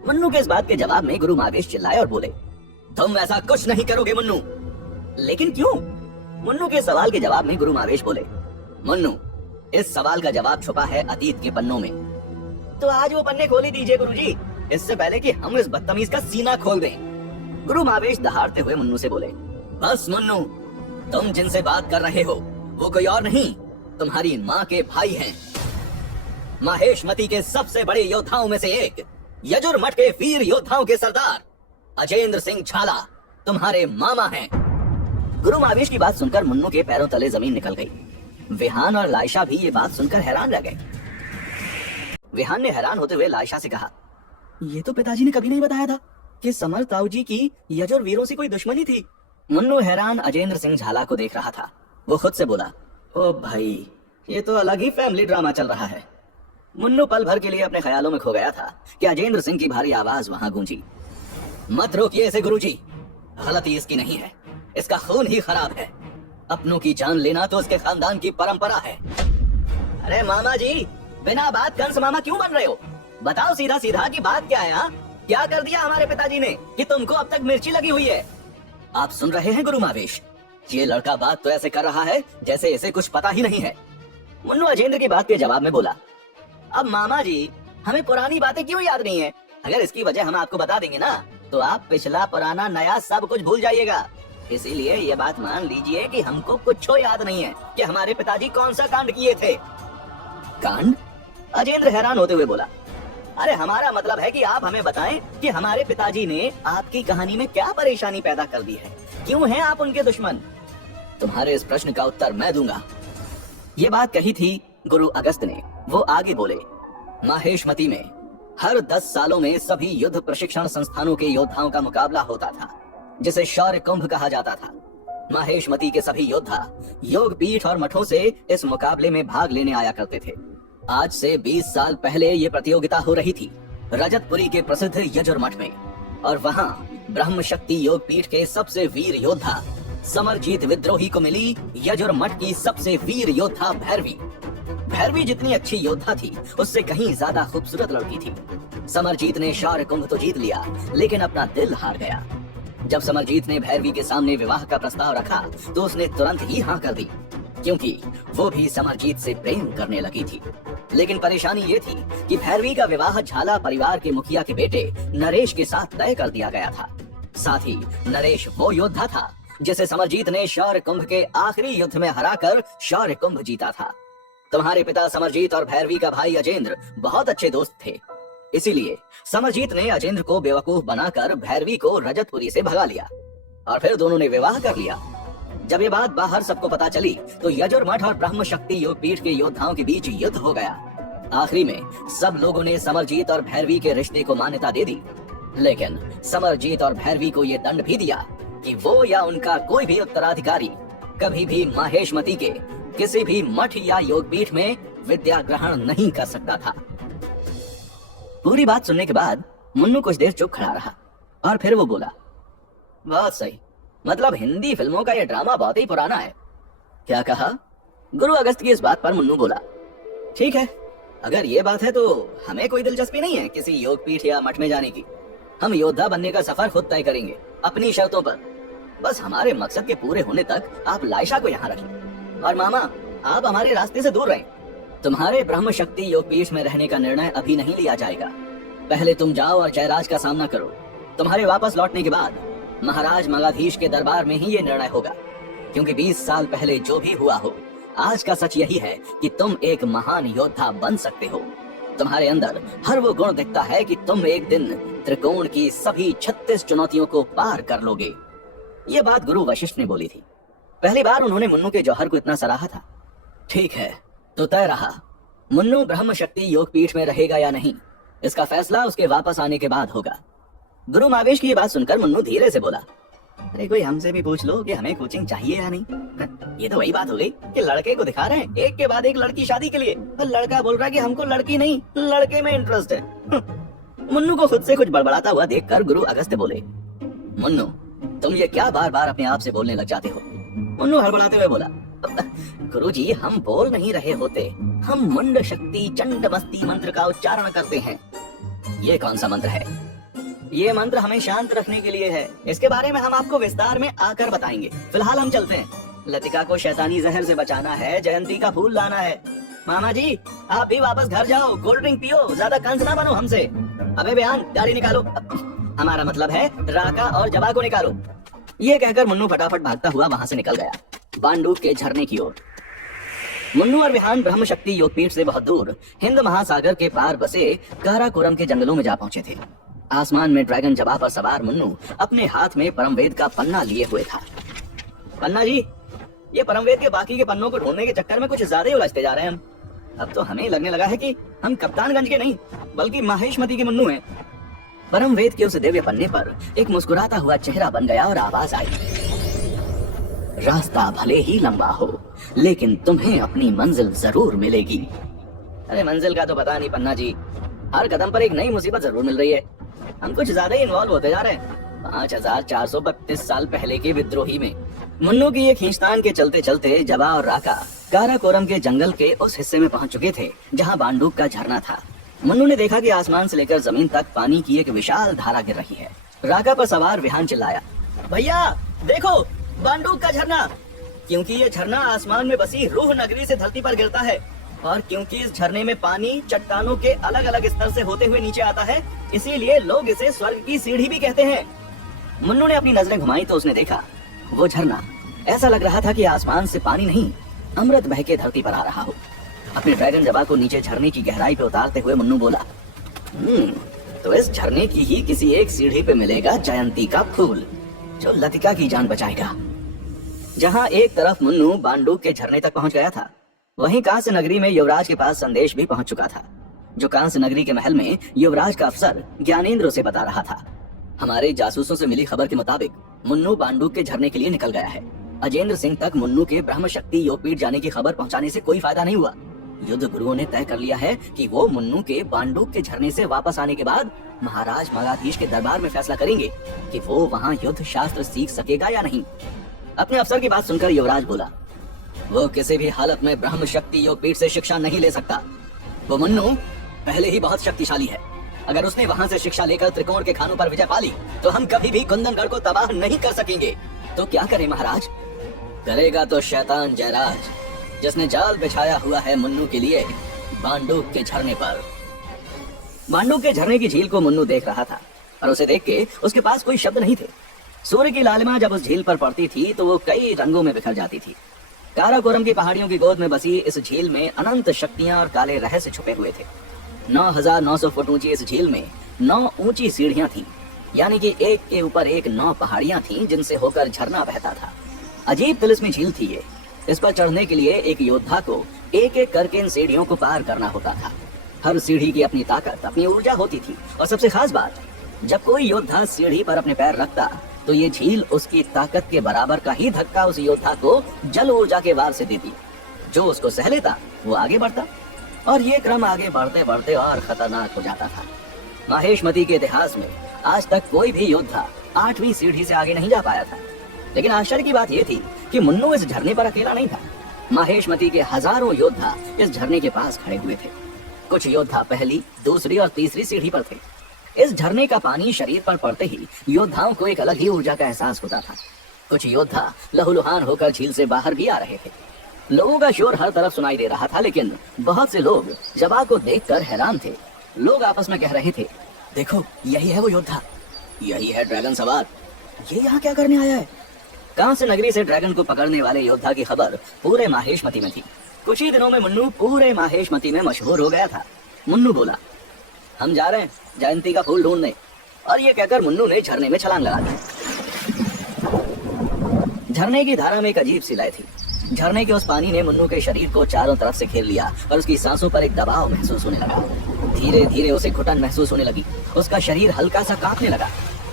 मुन्नू के इस बात के जवाब में गुरु मावेश चिल्लाए और बोले, तुम ऐसा कुछ नहीं करोगे मुन्नू। लेकिन क्यों? मुन्नू के सवाल के जवाब में गुरु मावेश बोले, मुन्नू, इस सवाल का जवाब छुपा है अतीत के पन्नों में। तो आज वो पन्ने खोल ही दीजिए गुरुजी, इससे पहले कि हम इस बदतमीज का सीना खोल दें। गुरु मावेश दहाड़ते हुए मुन्नू से बोले, बस मुन्नू, तुम जिनसे बात कर रहे हो वो कोई और नहीं, तुम्हारी माँ के भाई हैं। माहेशमती के सबसे बड़े योद्धाओं में से एक, यजुर मठ के वीर योद्धाओं के सरदार अजेंद्र सिंह झाला तुम्हारे मामा हैं। गुरु मावेश की बात सुनकर मुन्नू के पैरों तले जमीन निकल गई। विहान और लाइशा भी ये बात सुनकर हैरान रह गए। विहान ने हैरान होते हुए लाइशा से कहा, ये तो पिताजी ने कभी नहीं बताया था कि समर ताऊ जी की यजुर वीरों से कोई दुश्मनी थी। मुन्नू हैरान अजेंद्र सिंह झाला को देख रहा था। वो खुद से बोला, ओ भाई, ये तो अलग ही फैमिली ड्रामा चल रहा है। मुन्नू पल भर के लिए अपने ख्यालों में खो गया था कि अजेंद्र सिंह की भारी आवाज वहां गूंजी। मत रोकिए इसे गुरुजी, गलती इसकी नहीं है, इसका खून ही खराब है। अपनों की जान लेना तो उसके खानदान की परंपरा है। अरे मामा जी, बिना बात कंस मामा क्यों बन रहे हो? बताओ सीधा सीधा कि बात क्या है? क्या कर दिया हमारे पिताजी ने कि तुमको अब तक मिर्ची लगी हुई है? आप सुन रहे हैं गुरु मावेश, ये लड़का बात तो ऐसे कर रहा है जैसे इसे कुछ पता ही नहीं है। मुन्नू अजेंद्र की बात के जवाब में बोला, अब मामा जी, हमें पुरानी बातें क्यों याद नहीं है? अगर इसकी वजह हम आपको बता देंगे ना, तो आप पिछला पुराना नया सब कुछ भूल जाइएगा। इसीलिए ये बात मान लीजिए कि हमको कुछ याद नहीं है कि हमारे पिताजी कौन सा कांड किए थे। कांड? अजेंद्र हैरान होते हुए बोला, अरे हमारा मतलब है कि आप हमें बताएं कि हमारे पिताजी ने आपकी कहानी में क्या परेशानी पैदा कर दी है, क्यों हैं आप उनके दुश्मन? तुम्हारे इस प्रश्न का उत्तर मैं दूंगा। ये बात कही थी गुरु अगस्त ने। वो आगे बोले, माहेशमती में हर 10 सालों में सभी युद्ध प्रशिक्षण संस्थानों के योद्धाओं का मुकाबला होता था, जिसे शौर्य कुंभ कहा जाता था। माहेशमती के सभी योद्धा योग पीठ और मठों से इस मुकाबले में भाग लेने आया करते थे। आज से 20 साल पहले ये प्रतियोगिता हो रही थी रजतपुरी के प्रसिद्ध यजुर मठ में, और वहाँ ब्रह्म शक्ति योग पीठ के सबसे वीर योद्धा समरजीत विद्रोही को मिली यजुर मठ की सबसे वीर योद्धा भैरवी। भैरवी जितनी अच्छी योद्धा थी, उससे कहीं ज्यादा खूबसूरत लड़की थी। समरजीत ने शौर्य कुंभ तो जीत लिया, लेकिन अपना दिल हार गया। जब समरजीत ने भैरवी के सामने विवाह का प्रस्ताव रखा तो उसने तुरंत ही हाँ कर दी, क्योंकि वो भी समरजीत से प्रेम करने लगी थी। लेकिन परेशानी ये थी कि भैरवी का विवाह झाला परिवार के मुखिया के बेटे नरेश के साथ तय कर दिया गया था। साथ ही नरेश वो योद्धा था जिसे समरजीत ने शौर्य कुंभ के आखिरी युद्ध में हराकर शौर्य कुंभ जीता था। तुम्हारे पिता समरजीत और भैरवी का भाई अजेंद्र बहुत अच्छे दोस्त थे, इसीलिए समरजीत ने अजेंद्र को बेवकूफ बनाकर भैरवी को रजतपुरी से भगा लिया और फिर दोनों ने विवाह कर लिया। जब ये बात बाहर सबको पता चली तो यजुर मठ और ब्रह्म शक्ति योगपीठ के योद्धाओं के बीच युद्ध हो गया। आखिरी में सब लोगों ने समरजीत और भैरवी के रिश्ते को मान्यता दे दी, लेकिन समरजीत और भैरवी को ये दंड भी दिया कि वो या उनका कोई भी उत्तराधिकारी कभी भी माहेशमती के किसी भी मठ या योगपीठ में विद्या ग्रहण नहीं कर सकता था। पूरी बात सुनने के बाद मुन्नू कुछ देर चुप खड़ा रहा और फिर वो बोला, बहुत सही। मतलब हिंदी फिल्मों का ये ड्रामा बहुत ही पुराना है। क्या कहा? गुरु अगस्त की इस बात पर मुन्नू बोला, ठीक है, अगर ये बात है तो हमें कोई दिलचस्पी नहीं है किसी योग पीठ या मठ में जाने की। हम योद्धा बनने का सफर खुद तय करेंगे, अपनी शर्तों पर। बस हमारे मकसद के पूरे होने तक आप लाइशा को यहाँ रखिए। और मामा, आप हमारे रास्ते से दूर रहें। तुम्हारे ब्रह्म शक्ति योग पीठ में रहने का निर्णय अभी नहीं लिया जाएगा। पहले तुम जाओ और जयराज का सामना करो। तुम्हारे वापस लौटने के बाद महाराज मगाधीश के दरबार में ही ये निर्णय होगा, क्योंकि 20 साल पहले जो भी हुआ हो, आज का सच यही है कि तुम एक महान योद्धा बन सकते हो। तुम्हारे अंदर हर वो गुण दिखता है कि तुम एक दिन त्रिकोण की सभी 36 चुनौतियों को पार कर लोगे। ये बात गुरु वशिष्ठ ने बोली थी। पहली बार उन्होंने मुन्नू के जौहर को इतना सराहा था। ठीक है, तो तय रहा, मुन्नू ब्रह्म शक्ति योग पीठ में रहेगा या नहीं, इसका फैसला उसके वापस आने के बाद होगा। गुरु मावेश की ये बात सुनकर मुन्नू धीरे से बोला, अरे कोई हमसे भी पूछ लो कि हमें कोचिंग चाहिए या नहीं। ये तो वही बात हो गई कि लड़के को दिखा रहे हैं एक के बाद एक लड़की शादी के लिए, और लड़का बोल रहा है कि हमको लड़की नहीं, लड़के में इंटरेस्ट है। मुन्नू को खुद से कुछ बड़बड़ाता हुआ देखकर गुरु अगस्त्य बोले, मुन्नू, तुम ये क्या बार बार अपने आप से बोलने लग जाते हो? मुन्नू हड़बड़ाते हुए बोला, गुरुजी, हम बोल नहीं रहे होते, हम मुंड शक्ति चंड मस्ती मंत्र का उच्चारण करते हैं। ये कौन सा मंत्र है? ये मंत्र हमें शांत रखने के लिए है। इसके बारे में हम आपको विस्तार में आकर बताएंगे। फिलहाल हम चलते हैं। लतिका को शैतानी जहर से बचाना है, जयंती का फूल लाना है। मामा जी, आप भी वापस घर जाओ, कोल्ड ड्रिंक पियो, ज्यादा कंस ना बनो हमसे। अबे बयान, गाड़ी निकालो। हमारा मतलब है राका और जबा को निकालो। ये कहकर मुन्नू फटाफट भागता हुआ वहाँ से निकल गया, बांडू के झरने की ओर। मुन्नू और विहान ब्रह्म शक्ति योगपीठ से बहुत दूर हिंद महासागर के पार बसे काराकोरम के जंगलों में जा पहुंचे थे। आसमान में ड्रैगन जबा पर सवार मुन्नू अपने हाथ में परमवेद का पन्ना लिए हुए था। पन्ना जी, ये परमवेद के बाकी के पन्नों को ढूंढने के चक्कर में कुछ ज्यादा ही उलझते जा रहे हैं हम। अब तो हमें लगने लगा है कि हम कप्तानगंज के नहीं बल्कि माहेशमती के मुन्नू हैं। परमवेद के उस दिव्य पन्ने पर एक मुस्कुराता हुआ चेहरा बन गया और आवाज आई, रास्ता भले ही लंबा हो लेकिन तुम्हें अपनी मंजिल जरूर मिलेगी। अरे मंजिल का तो पता नहीं पन्ना जी, हर कदम पर एक नई मुसीबत जरूर मिल रही है। हम कुछ ज्यादा ही इन्वॉल्व होते जा रहे हैं। 5432 साल पहले के विद्रोही में। मुन्नू की ये खींचतान के चलते चलते जबा और राका काराकोरम के जंगल के उस हिस्से में पहुंच चुके थे जहां बांडूक का झरना था। मुन्नू ने देखा कि आसमान से लेकर जमीन तक पानी की एक विशाल धारा गिर रही है। राका पर सवार विहान चिल्लाया, भैया देखो, बांडूक का झरना। क्योंकि ये झरना आसमान में बसी रूह नगरी से धरती पर गिरता है, और क्योंकि इस झरने में पानी चट्टानों के अलग अलग स्तर से होते हुए नीचे आता है, इसीलिए लोग इसे स्वर्ग की सीढ़ी भी कहते हैं। मुन्नू ने अपनी नजरें घुमाई तो उसने देखा वो झरना ऐसा लग रहा था कि आसमान से पानी नहीं, अमृत बह के धरती पर आ रहा हो। अपने ड्रैगन जबा को नीचे झरने की गहराई पे उतारते हुए मुन्नू बोला, तो इस झरने की ही किसी एक सीढ़ी पे मिलेगा जयंती का फूल, जो लतिका की जान बचाएगा। जहाँ एक तरफ मुन्नू बांडूक के झरने तक पहुंच गया था, वहीं कांस्य नगरी में युवराज के पास संदेश भी पहुंच चुका था, जो कांस्य नगरी के महल में युवराज का अफसर ज्ञानेंद्र उसे बता रहा था। हमारे जासूसों से मिली खबर के मुताबिक मुन्नू बांडूक के झरने के लिए निकल गया है। अजेंद्र सिंह तक मुन्नू के ब्रह्म शक्ति योगपीठ जाने की खबर पहुंचाने से कोई फायदा नहीं हुआ। युद्ध गुरुओं ने तय कर लिया है कि वो मुन्नू के बांडूक के झरने से वापस आने के बाद महाराज मगाधीश के दरबार में फैसला करेंगे कि वो वहाँ युद्ध शास्त्र सीख सकेगा या नहीं। अपने अफसर की बात सुनकर युवराज बोला, वो किसी भी हालत में ब्रह्म शक्ति योगपीठ से शिक्षा नहीं ले सकता। वो मुन्नू पहले ही बहुत शक्तिशाली है। अगर उसने वहाँ से शिक्षा लेकर त्रिकोण के खानों पर विजय पाली तो हम कभी भी कुंदनगढ़ को तबाह नहीं कर सकेंगे। तो क्या करें महाराज? करेगा तो शैतान जयराज, जिसने जाल बिछाया हुआ है मुन्नू के लिए बांडूक के झरने पर। बांडूक के झरने की झील को मुन्नू देख रहा था और उसे देख के उसके पास कोई शब्द नहीं थे। सूर्य की लालिमा जब उस झील पर पड़ती थी तो वो कई रंगों में बिखर जाती थी। काराकोरम की पहाड़ियों की गोद में बसी इस झील में अनंत शक्तियां और काले रहस्य छुपे हुए थे। 9900 फुट ऊंची इस झील में 9 ऊंची सीढ़ियां थीं, यानी कि एक के ऊपर एक 9 पहाड़ियां थीं जिनसे होकर झरना बहता था। अजीब तिलिस्मी झील थी ये। इस पर चढ़ने के लिए एक योद्धा को एक एक करके इन सीढ़ियों को पार करना होता था। हर सीढ़ी की अपनी ताकत, अपनी ऊर्जा होती थी। और सबसे खास बात, जब कोई योद्धा सीढ़ी पर अपने पैर रखता तो ये झील उसकी ताकत के बराबर का ही धक्का उस योद्धा को जल ऊर्जा के वार से देती। जो उसको सह लेता वो आगे बढ़ता, और ये क्रम आगे बढ़ते बढ़ते और खतरनाक हो जाता था। माहेशमती के इतिहास में आज तक कोई भी योद्धा 8वीं सीढ़ी से आगे नहीं जा पाया था। लेकिन आश्चर्य की बात यह थी कि मुन्नू इस झरने पर अकेला नहीं था। माहेशमती के हजारों योद्धा इस झरने के पास खड़े हुए थे। कुछ योद्धा पहली, दूसरी और तीसरी सीढ़ी पर थे। इस झरने का पानी शरीर पर पड़ते ही योद्धाओं को एक अलग ही ऊर्जा का एहसास होता था। कुछ योद्धा लहूलुहान होकर झील से बाहर भी आ रहे थे। लोगों का शोर हर तरफ सुनाई दे रहा था, लेकिन बहुत से लोग जबा को देखकर हैरान थे। लोग आपस में कह रहे थे, देखो यही है वो योद्धा, यही है ड्रैगन सवार, ये यहाँ क्या करने आया है। कांस्य नगरी से ड्रैगन को पकड़ने वाले योद्धा की खबर पूरे माहेशमती में थी। कुछ ही दिनों में मुन्नू पूरे माहेशमती में मशहूर हो गया था। मुन्नू बोला, हम जा रहे हैं जयंती का फूल ढूंढने। और ये कहकर मुन्नू ने झरने में छलांग लगा दी। झरने की धारा में एक अजीब सी लय थी। झरने के उस पानी ने मुन्नू के शरीर को चारों तरफ से घेर लिया और उसकी सांसों पर एक दबाव महसूस होने लगा। धीरे धीरे उसे घुटन महसूस होने लगी। उसका शरीर हल्का सा कांपने लगा,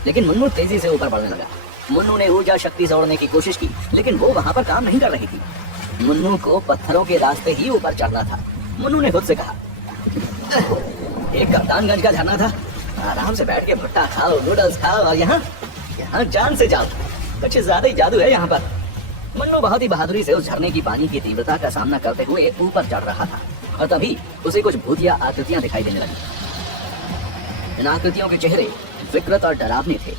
लेकिन मुन्नू तेजी से ऊपर बढ़ने लगा। मुन्नू ने ऊर्जा शक्ति से उड़ने की कोशिश की, लेकिन वो वहां पर काम नहीं कर रही थी। मुन्नू को पत्थरों के रास्ते ही ऊपर चढ़ना था। मुन्नू ने खुद से कहा, एक कप्तानगंज का झरना था, आराम से बैठ के भुट्टा खाओ, नूडल्स खाओ और यहाँ जान से जाओ, कुछ ज्यादा ही जादू है यहाँ पर। मुन्नू बहुत ही बहादुरी से उस झरने की पानी की तीव्रता का सामना करते हुए ऊपर चढ़ रहा था और तभी उसे कुछ भूतिया आकृतियां दिखाई देने लगी। इन आकृतियों के चेहरे विकृत और डरावने थे।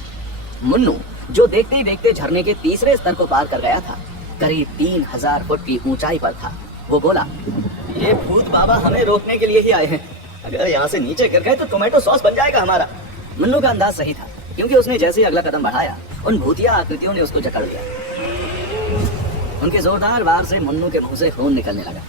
मुन्नू जो देखते ही देखते झरने के तीसरे स्तर को पार कर गया था, करीब 3000 फुट की ऊंचाई पर था। वो बोला, ये भूत बाबा हमें रोकने के लिए ही आए हैं, अगर यहाँ से नीचे गिर गए तो टोमेटो सॉस बन जाएगा हमारा। मुन्नू का अंदाज सही था, क्योंकि उसने जैसे ही अगला कदम बढ़ाया, उन भूतिया आकृतियों ने उसको जकड़ लिया। उनके जोरदार वार से मुन्नू के मुंह से खून निकलने लगा।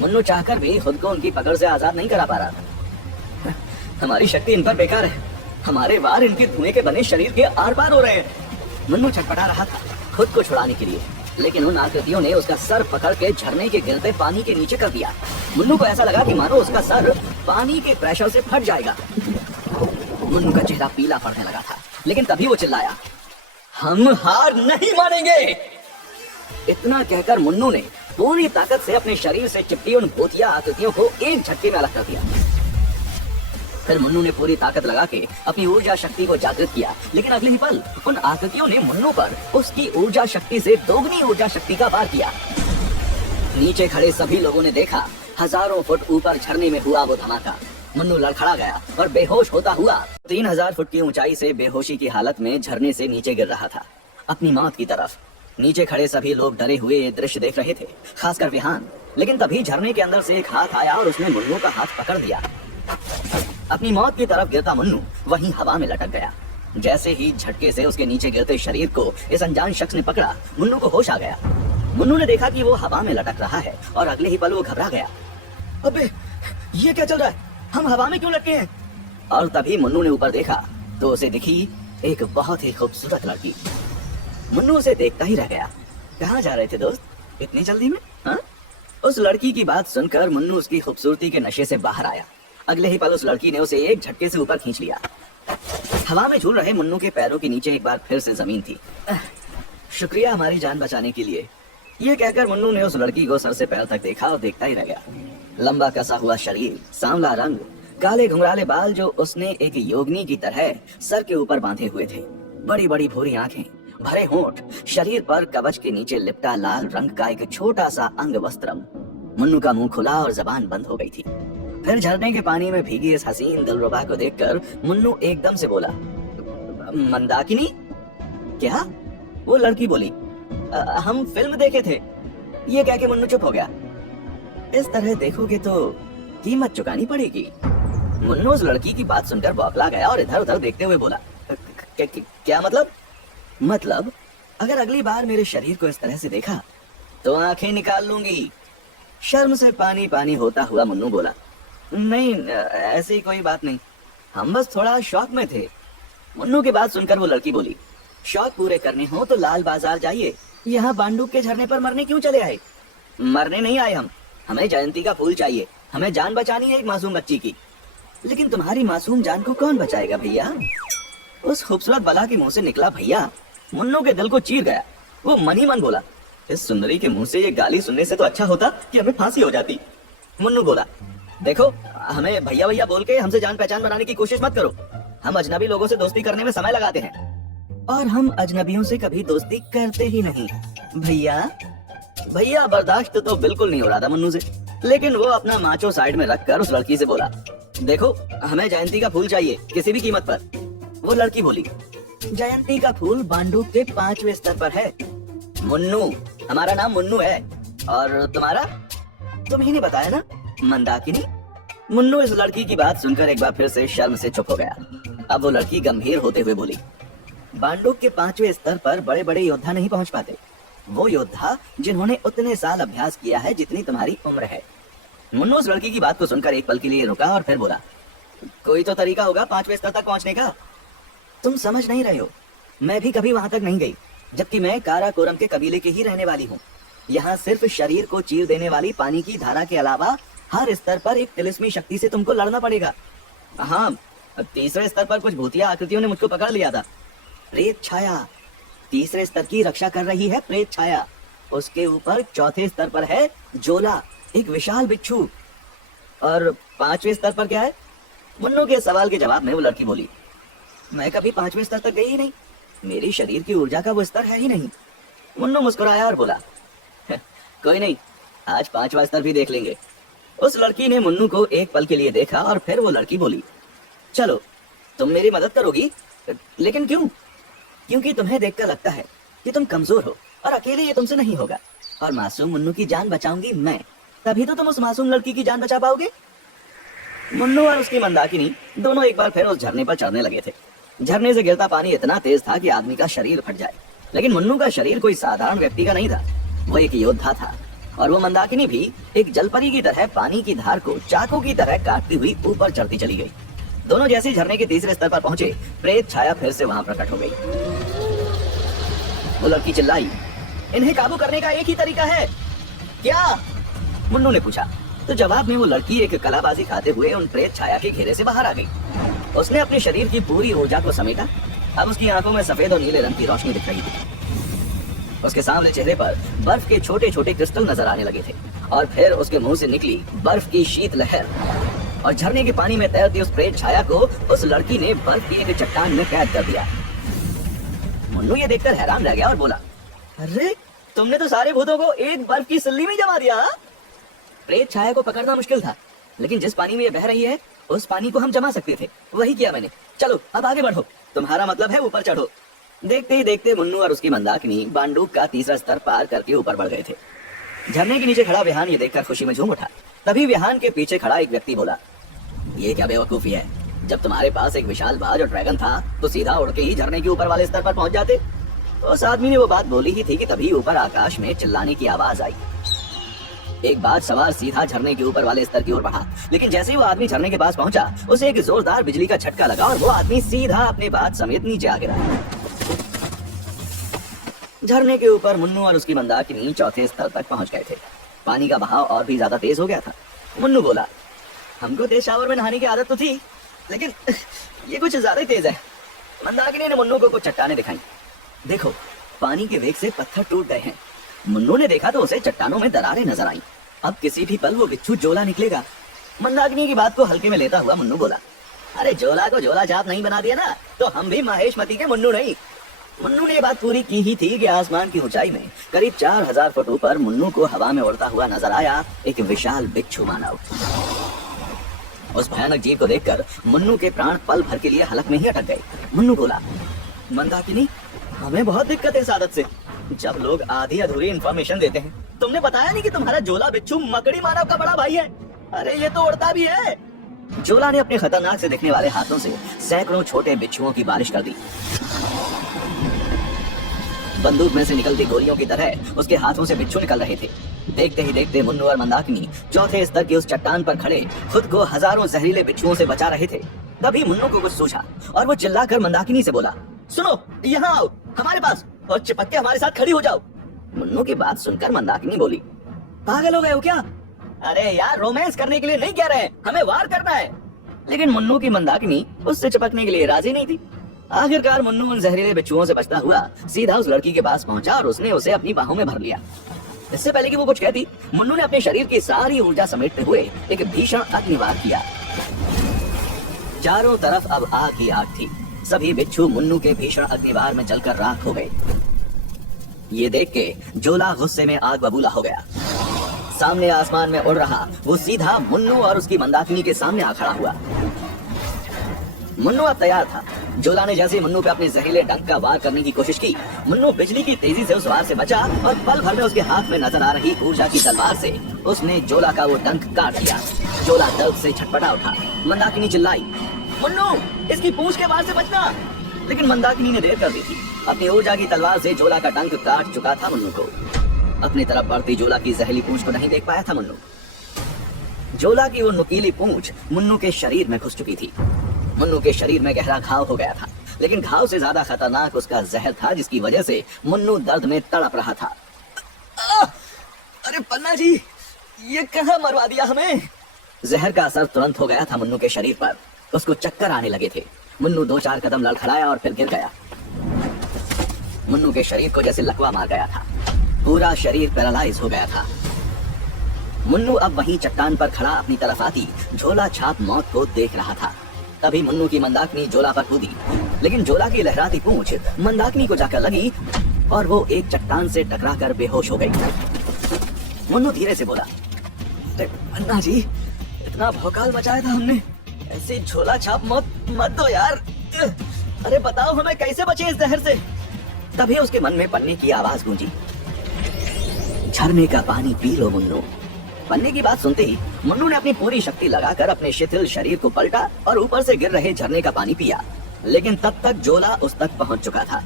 मुन्नू चाहकर भी खुद को उनकी पकड़ से आजाद नहीं करा पा रहा था। हमारी शक्ति इन पर बेकार है, हमारे वार इनके धुएं के बने शरीर के आर पार हो रहे हैं। मुन्नू छटपटा रहा था खुद को छुड़ाने के लिए, लेकिन उन आकृतियों ने उसका सर पकड़ के झरने के गिरते पानी के नीचे कर दिया। मुन्नू को ऐसा लगा कि मानो उसका सर पानी के प्रेशर से फट जाएगा। मुन्नू का चेहरा पीला पड़ने लगा था, लेकिन तभी वो चिल्लाया, हम हार नहीं मानेंगे। इतना कहकर मुन्नू ने पूरी ताकत से अपने शरीर से चिपटी उन भूतिया आकृतियों को एक झटके में अलग कर दिया। फिर मुन्नू ने पूरी ताकत लगा के अपनी ऊर्जा शक्ति को जागृत किया, लेकिन अगले ही पल उन आकृतियों ने मुन्नू पर उसकी ऊर्जा शक्ति से दोगुनी ऊर्जा शक्ति का वार किया। नीचे खड़े सभी लोगों ने देखा, हजारों फुट ऊपर झरने में हुआ वो धमाका। मुन्नू लड़खड़ा गया और बेहोश होता हुआ 3000 फुट की ऊंचाई से बेहोशी की हालत में झरने से नीचे गिर रहा था, अपनी मौत की तरफ। नीचे खड़े सभी लोग डरे हुए ये दृश्य देख रहे थे, खासकर विहान। लेकिन तभी झरने के अंदर से एक हाथ आया और उसने मुन्नू का हाथ पकड़ लिया। अपनी मौत की तरफ गिरता मुन्नू वहीं हवा में लटक गया। जैसे ही झटके से उसके नीचे गिरते शरीर को इस अनजान शख्स ने पकड़ा, मुन्नू को होश आ गया। मुन्नू ने देखा कि वो हवा में लटक रहा है और अगले ही पल वो घबरा गया। अबे ये क्या चल रहा है, हम हवा में क्यों लटके हैं? और तभी मुन्नू ने ऊपर देखा तो उसे दिखी एक बहुत ही खूबसूरत लड़की। मुन्नू उसे देखता ही रह गया। कहाँ जा रहे थे दोस्त, इतनी जल्दी में? हाँ? उस लड़की की बात सुनकर मुन्नू उसकी खूबसूरती के नशे से बाहर आया। अगले ही पल उस लड़की ने उसे एक झटके से ऊपर खींच लिया। हवा में झूल रहे मुन्नू के पैरों के नीचे एक बार फिर से जमीन थी। शुक्रिया हमारी जान बचाने के लिए, ये कहकर मुन्नू ने उस लड़की को सर से पैर तक देखा और देखता ही रह गया। लंबा कसा हुआ शरीर, सांवला रंग, काले घुंघराले बाल जो उसने एक योगिनी की तरह सर के ऊपर बांधे हुए थे, बड़ी बड़ी भूरी आंखें, भरे होंठ, शरीर पर कवच के नीचे लिपटा लाल रंग का एक छोटा सा अंग वस्त्रम। मुन्नू का मुंह खुला और जबान बंद हो गई थी। फिर झरने के पानी में भीगी इस हसीन दिलरुबा को देखकर मुन्नू एकदम से बोला, मंदाकिनी? क्या? वो लड़की बोली, हम फिल्म देखे थे। ये कह के मुन्नू चुप हो गया। इस तरह देखोगे तो कीमत चुकानी पड़ेगी। मुन्नू उस लड़की की बात सुनकर बौखला गया और इधर उधर देखते हुए बोला, क्या मतलब? मतलब अगर अगली बार मेरे शरीर को इस तरह से देखा तो आंखें निकाल लूंगी। शर्म से पानी पानी होता हुआ मुन्नू बोला, नहीं ऐसी कोई बात नहीं, हम बस थोड़ा शौक में थे। मुन्नू की बात सुनकर वो लड़की बोली, शौक पूरे करने हो तो लाल बाजार जाइए, यहाँ बांडुक के झरने पर मरने क्यों चले आए? मरने नहीं आए हम, हमें जयंती का फूल चाहिए, हमें जान बचानी है एक मासूम बच्ची की। लेकिन तुम्हारी मासूम जान को कौन बचाएगा भैया? उस खूबसूरत बला के मुंह से निकला भैया मुन्नू के दिल को चीर गया। वो मन ही मन बोला, इस सुंदरी के मुंह से ये गाली सुनने से तो अच्छा होता कि हमें फांसी हो जाती। मुन्नू बोला, देखो हमें भैया भैया बोल के हमसे जान पहचान बनाने की कोशिश मत करो, हम अजनबी लोगों से दोस्ती करने में समय लगाते हैं। और हम अजनबियों से कभी दोस्ती करते ही नहीं। भैया भैया बर्दाश्त तो बिल्कुल नहीं हो रहा था मन्नू से, लेकिन वो अपना माचो साइड में रखकर उस लड़की से बोला, देखो हमें जयंती का फूल चाहिए किसी भी कीमत पर। वो लड़की बोली, जयंती का फूल बांडूक के 5वें स्तर पर है। मुन्नू, हमारा नाम मुन्नू है। और तुम्हारा? तुम्ही नहीं बताया ना, मंदाकिनी। मुन्नू इस लड़की की बात सुनकर एक बार फिर से शर्म से चुप हो गया। अब वो लड़की गंभीर होते हुए बोली, बांडूक के 5वें स्तर पर बड़े बड़े योद्धा नहीं पहुंच पाते, वो योद्धा जिन्होंने उतने साल अभ्यास किया है जितनी तुम्हारी उम्र है। मुन्नू उस लड़की की बात को सुनकर एक पल के लिए रुका और फिर बोला, कोई तो तरीका होगा 5वें स्तर तक पहुंचने का। तुम समझ नहीं रहे हो, मैं भी कभी वहां तक नहीं गई, जबकि मैं काराकोरम के कबीले के ही रहने वाली हूँ। यहाँ सिर्फ शरीर को चीर देने वाली पानी की धारा के अलावा हर स्तर पर एक तिलिस्मी शक्ति से तुमको लड़ना पड़ेगा। हाँ, 3रे स्तर पर कुछ भूतिया आकृतियों ने मुझको पकड़ लिया था। प्रेत छाया 3रे स्तर की रक्षा कर रही है, प्रेत छाया। उसके ऊपर 4थे स्तर पर है जोला, एक विशाल बिच्छू। और 5वें स्तर पर क्या है? मुन्नू के सवाल के जवाब में वो लड़की बोली, मैं कभी 5वें स्तर तक गई ही नहीं, मेरी शरीर की ऊर्जा का वो स्तर है ही नहीं। मुन्नू मुस्कुराया और बोला, कोई नहीं, आज 5वां स्तर भी देख लेंगे। उस लड़की ने मुन्नू को एक पल के लिए देखा और फिर वो लड़की बोली, चलो तुम मेरी मदद करोगी? लेकिन क्यों? क्योंकि तुम्हें देखकर लगता है कि तुम कमजोर हो और अकेले ये तुमसे नहीं होगा, और मासूम मुन्नू की जान बचाऊंगी मैं, तभी तो तुम उस मासूम लड़की की जान बचा पाओगे। मुन्नू और उसकी मंदाकिनी दोनों एक बार फिर उस झरने पर चढ़ने लगे थे। झरने से गिरता पानी इतना तेज था कि आदमी का शरीर फट जाए, लेकिन मुन्नू का शरीर कोई साधारण व्यक्ति का नहीं था, वो एक योद्धा था। और वो मंदाकिनी भी एक जलपरी की तरह पानी की धार को चाकू की तरह काटती हुई ऊपर चढ़ती चली गई। दोनों जैसे झरने के 3रे स्तर पर पहुंचे, प्रेत छाया फिर से वहां प्रकट हो गई। वो लड़की चिल्लाई, इन्हें काबू करने का एक ही तरीका है। क्या? मुन्नू ने पूछा। तो जवाब में वो लड़की एक कलाबाजी खाते हुए उन प्रेत छाया के घेरे से बाहर आ गई। उसने अपने शरीर की पूरी ऊर्जा को समेटा। अब उसकी आंखों में सफेद और नीले रंग की रोशनी दिख रही थी। उसके सामने चेहरे पर बर्फ के छोटे छोटे क्रिस्टल नजर आने लगे थे, और फिर उसके मुंह से निकली बर्फ की शीत लहर, और झरने के पानी में तैरती उस प्रेत छाया को उस लड़की ने बर्फ की एक चट्टान में कैद कर दिया। मुन्नू ये देखकर हैरान रह गया और बोला, अरे तुमने तो सारे भूतों को एक बर्फ की सिल्ली में जमा दिया। प्रेत छाया को पकड़ना मुश्किल था, लेकिन जिस पानी में ये बह रही है उस पानी को हम जमा सकते थे, वही किया मैंने। चलो अब आगे बढ़ो, तुम्हारा मतलब है ऊपर चढ़ो। देखते ही देखते मुन्नू और उसकी मंदाकिनी बांडूक का 3रा स्तर पार करके ऊपर बढ़ गए थे। झरने के नीचे खड़ा विहान ये देखकर खुशी में झूम उठा। तभी विहान के पीछे खड़ा एक व्यक्ति बोला, ये क्या बेवकूफी है, जब तुम्हारे पास एक विशाल बाज और ड्रैगन था तो सीधा उड़ के ही झरने के ऊपर वाले स्तर पर पहुंच जाते। उस आदमी ने वो बात बोली ही थी कि तभी ऊपर आकाश में चिल्लाने की आवाज आई। एक बाज सवार सीधा झरने के ऊपर वाले स्तर की ओर बढ़ा, लेकिन जैसे ही वो आदमी झरने के पास पहुंचा, उसे एक जोरदार बिजली का झटका लगा और वो आदमी सीधा अपने बाज समेत नीचे आ गिरा। झरने के ऊपर मुन्नू और उसकी मंदाकिनी 4थे स्तर तक पहुंच गए थे। पानी का बहाव और भी ज्यादा तेज हो गया था। मुन्नू बोला, हमको तेज शावर में नहाने की आदत तो थी, लेकिन ये कुछ ज्यादा ही तेज है। मंदाकिनी ने मुन्नू को कुछ चट्टानें दिखाई। देखो, पानी के वेग से पत्थर टूट गए हैं। मुन्नू ने देखा तो उसे चट्टानों में दरारें नजर आई। अब किसी भी पल वो बिच्छू जोला निकलेगा। मंदाकिनी की बात को हल्के में लेता हुआ मुन्नू बोला, अरे जोला को जोला चाप नहीं बना दिया ना, तो हम भी महेशमती के मुन्नू नहीं। मुन्नू ने ये बात पूरी की ही थी कि आसमान की ऊंचाई में करीब 4000 फुट ऊपर मुन्नू को हवा में उड़ता हुआ नजर आया एक विशाल बिच्छू मानव। उस भयानक जीव को देखकर मुन्नू के प्राण पल भर के लिए हलक में ही अटक गए। मुन्नू बोला, मंदाकिनी, हमें बहुत दिक्कत है इस आदत से। जब लोग आधी अधूरी इंफॉर्मेशन देते हैं, तुमने बताया नहीं कि तुम्हारा जोला बिच्छू मकड़ी मानव का बड़ा भाई है। अरे ये तो उड़ता भी है। जोला ने अपने खतरनाक से दिखने वाले हाथों से सैकड़ों छोटे बिच्छुओं की बारिश कर दी। बंदूक में से निकलती गोलियों की तरह उसके हाथों से बिच्छू निकल रहे थे। देखते ही देखते मुन्नू और मंदाकिनी 4थे स्तर की उस चट्टान पर खड़े खुद को हजारों जहरीले बिच्छुओं से बचा रहे थे। तभी मुन्नू को कुछ सूझा और वो चिल्लाकर मंदाकिनी से बोला, सुनो, यहाँ आओ हमारे पास और चिपक के हमारे साथ खड़ी हो जाओ। मुन्नू की बात सुनकर मंदाकिनी बोली, पागल हो गए हो क्या? अरे यार, रोमांस करने के लिए नहीं कह रहे, हमें वार करना है। लेकिन मुन्नू की मंदाकिनी उससे चिपकने के लिए राजी नहीं थी। आखिरकार मुन्नू उन जहरीले बिच्छुओं से बचता हुआ सीधा उस लड़की के पास पहुंचा और उसने उसे अपनी बाहों में भर लिया। इससे पहले कि वो कुछ कहती, मुन्नू ने अपने शरीर की सारी ऊर्जा समेटते हुए एक भीषण अग्निवार किया। चारों तरफ अब आग ही आग थी। सभी बिच्छू मुन्नू के भीषण अग्निवार में जलकर राख हो गए। ये देख के जोला गुस्से में आग बबूला हो गया। सामने आसमान में उड़ रहा वो सीधा मुन्नू और उसकी मंदाकिनी के सामने आ खड़ा हुआ। मुन्नू अब तैयार था। जोला ने जैसे मुन्नू पे अपने जहरीले डंक का वार करने की कोशिश की, मुन्नू बिजली की तेजी से उस वार से बचा और पल भर में उसके हाथ में नजर आ रही ऊर्जा की तलवार से उसने जोला का वो डंक काट दिया। जोला दर्द से छटपटा उठा। मंदाकिनी चिल्लाई, मुन्नू इसकी पूंछ के वार से बचना। लेकिन मंदाकिनी ने देर कर दी थी। अपनी ऊर्जा की तलवार से जोला का डंक काट चुका था मुन्नू को। अपनी तरफ बढ़ती जोला की जहरीली पूंछ को नहीं देख पाया था मुन्नू। जोला की वो नुकीली पूंछ मुन्नू के शरीर में घुस चुकी थी। मुन्नू के शरीर में गहरा घाव हो गया था, लेकिन घाव से ज्यादा खतरनाक उसका जहर था, जिसकी वजह से मुन्नू दर्द में तड़प रहा था। अरे पन्ना जी, ये कहाँ मरवा दिया हमें। जहर का असर तुरंत हो गया था मुन्नू के शरीर पर। उसको चक्कर आने लगे थे। मुन्नू 2-4 कदम लड़खड़ाया और फिर गिर गया। मुन्नू के शरीर को जैसे लकवा मार गया था। पूरा शरीर पैरालाइज हो गया था। मुन्नू अब वहीं चट्टान पर खड़ा अपनी तरफ आती झोला छाप मौत को देख रहा था। तभी मुन्नू की मंदाकिनी जोला पर कूदी, लेकिन जोला की लहराती पूंछ मंदाकिनी को जाकर लगी और वो एक चट्टान से टकराकर बेहोश हो गई। मुन्नू धीरे से बोला, अन्ना जी, इतना भौकाल मचाया था हमने, ऐसी झोला छाप मौत मत दो यार। अरे बताओ हमें कैसे बचे इस जहर से। तभी उसके मन में पन्ने की आवाज गूंजी, झरने का पानी पी लो मुन्नू। पन्ने की बात सुनते ही मुन्नू ने अपनी पूरी शक्ति लगाकर अपने शिथिल शरीर को पलटा और ऊपर से गिर रहे झरने का पानी पिया। लेकिन तब तक जोला उस तक पहुंच चुका था।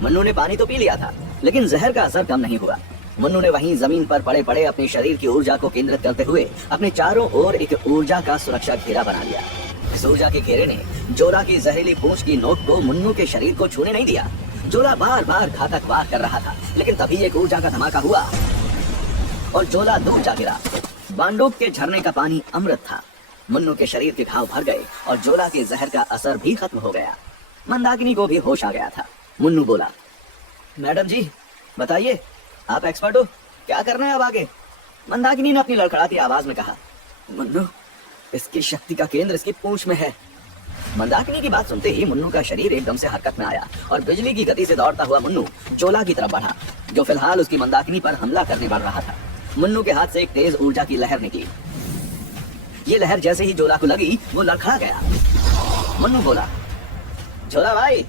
मुन्नू ने पानी तो पी लिया था, लेकिन जहर का असर कम नहीं हुआ। मुन्नू ने वहीं जमीन पर पड़े पड़े अपने शरीर की ऊर्जा को केंद्रित करते हुए अपने चारों ओर एक ऊर्जा का सुरक्षा घेरा बना लिया। इस ऊर्जा के घेरे ने जोला की जहरीली पूंछ की नोक को मुन्नू के शरीर को छूने नहीं दिया। जोला बार बार घातक वार कर रहा था, लेकिन तभी एक ऊर्जा का धमाका हुआ और जोला डूब जा गिरा। बांडूप के झरने का पानी अमृत था। मुन्नू के शरीर के घाव भर गए और जोला के जहर का असर भी खत्म हो गया। मंदाकिनी को भी होश आ गया था। मुन्नू बोला, मैडम जी बताइए, आप एक्सपर्ट हो, क्या करना है अब आगे। मंदाकिनी ने अपनी लड़खड़ाती आवाज में कहा, मुन्नू इसकी शक्ति का केंद्र इसकी पूंछ में है। मंदाकिनी की बात सुनते ही मुन्नू का शरीर एकदम से हरकत में आया और बिजली की गति से दौड़ता हुआ मुन्नू जोला की तरफ बढ़ा, जो फिलहाल उसकी मंदाकिनी पर हमला करने बढ़ रहा था। मुन्नू के हाथ से एक तेज ऊर्जा की लहर निकली। ये लहर जैसे ही जोला को लगी, वो लड़खड़ा गया। मुन्नू बोला, जोला भाई,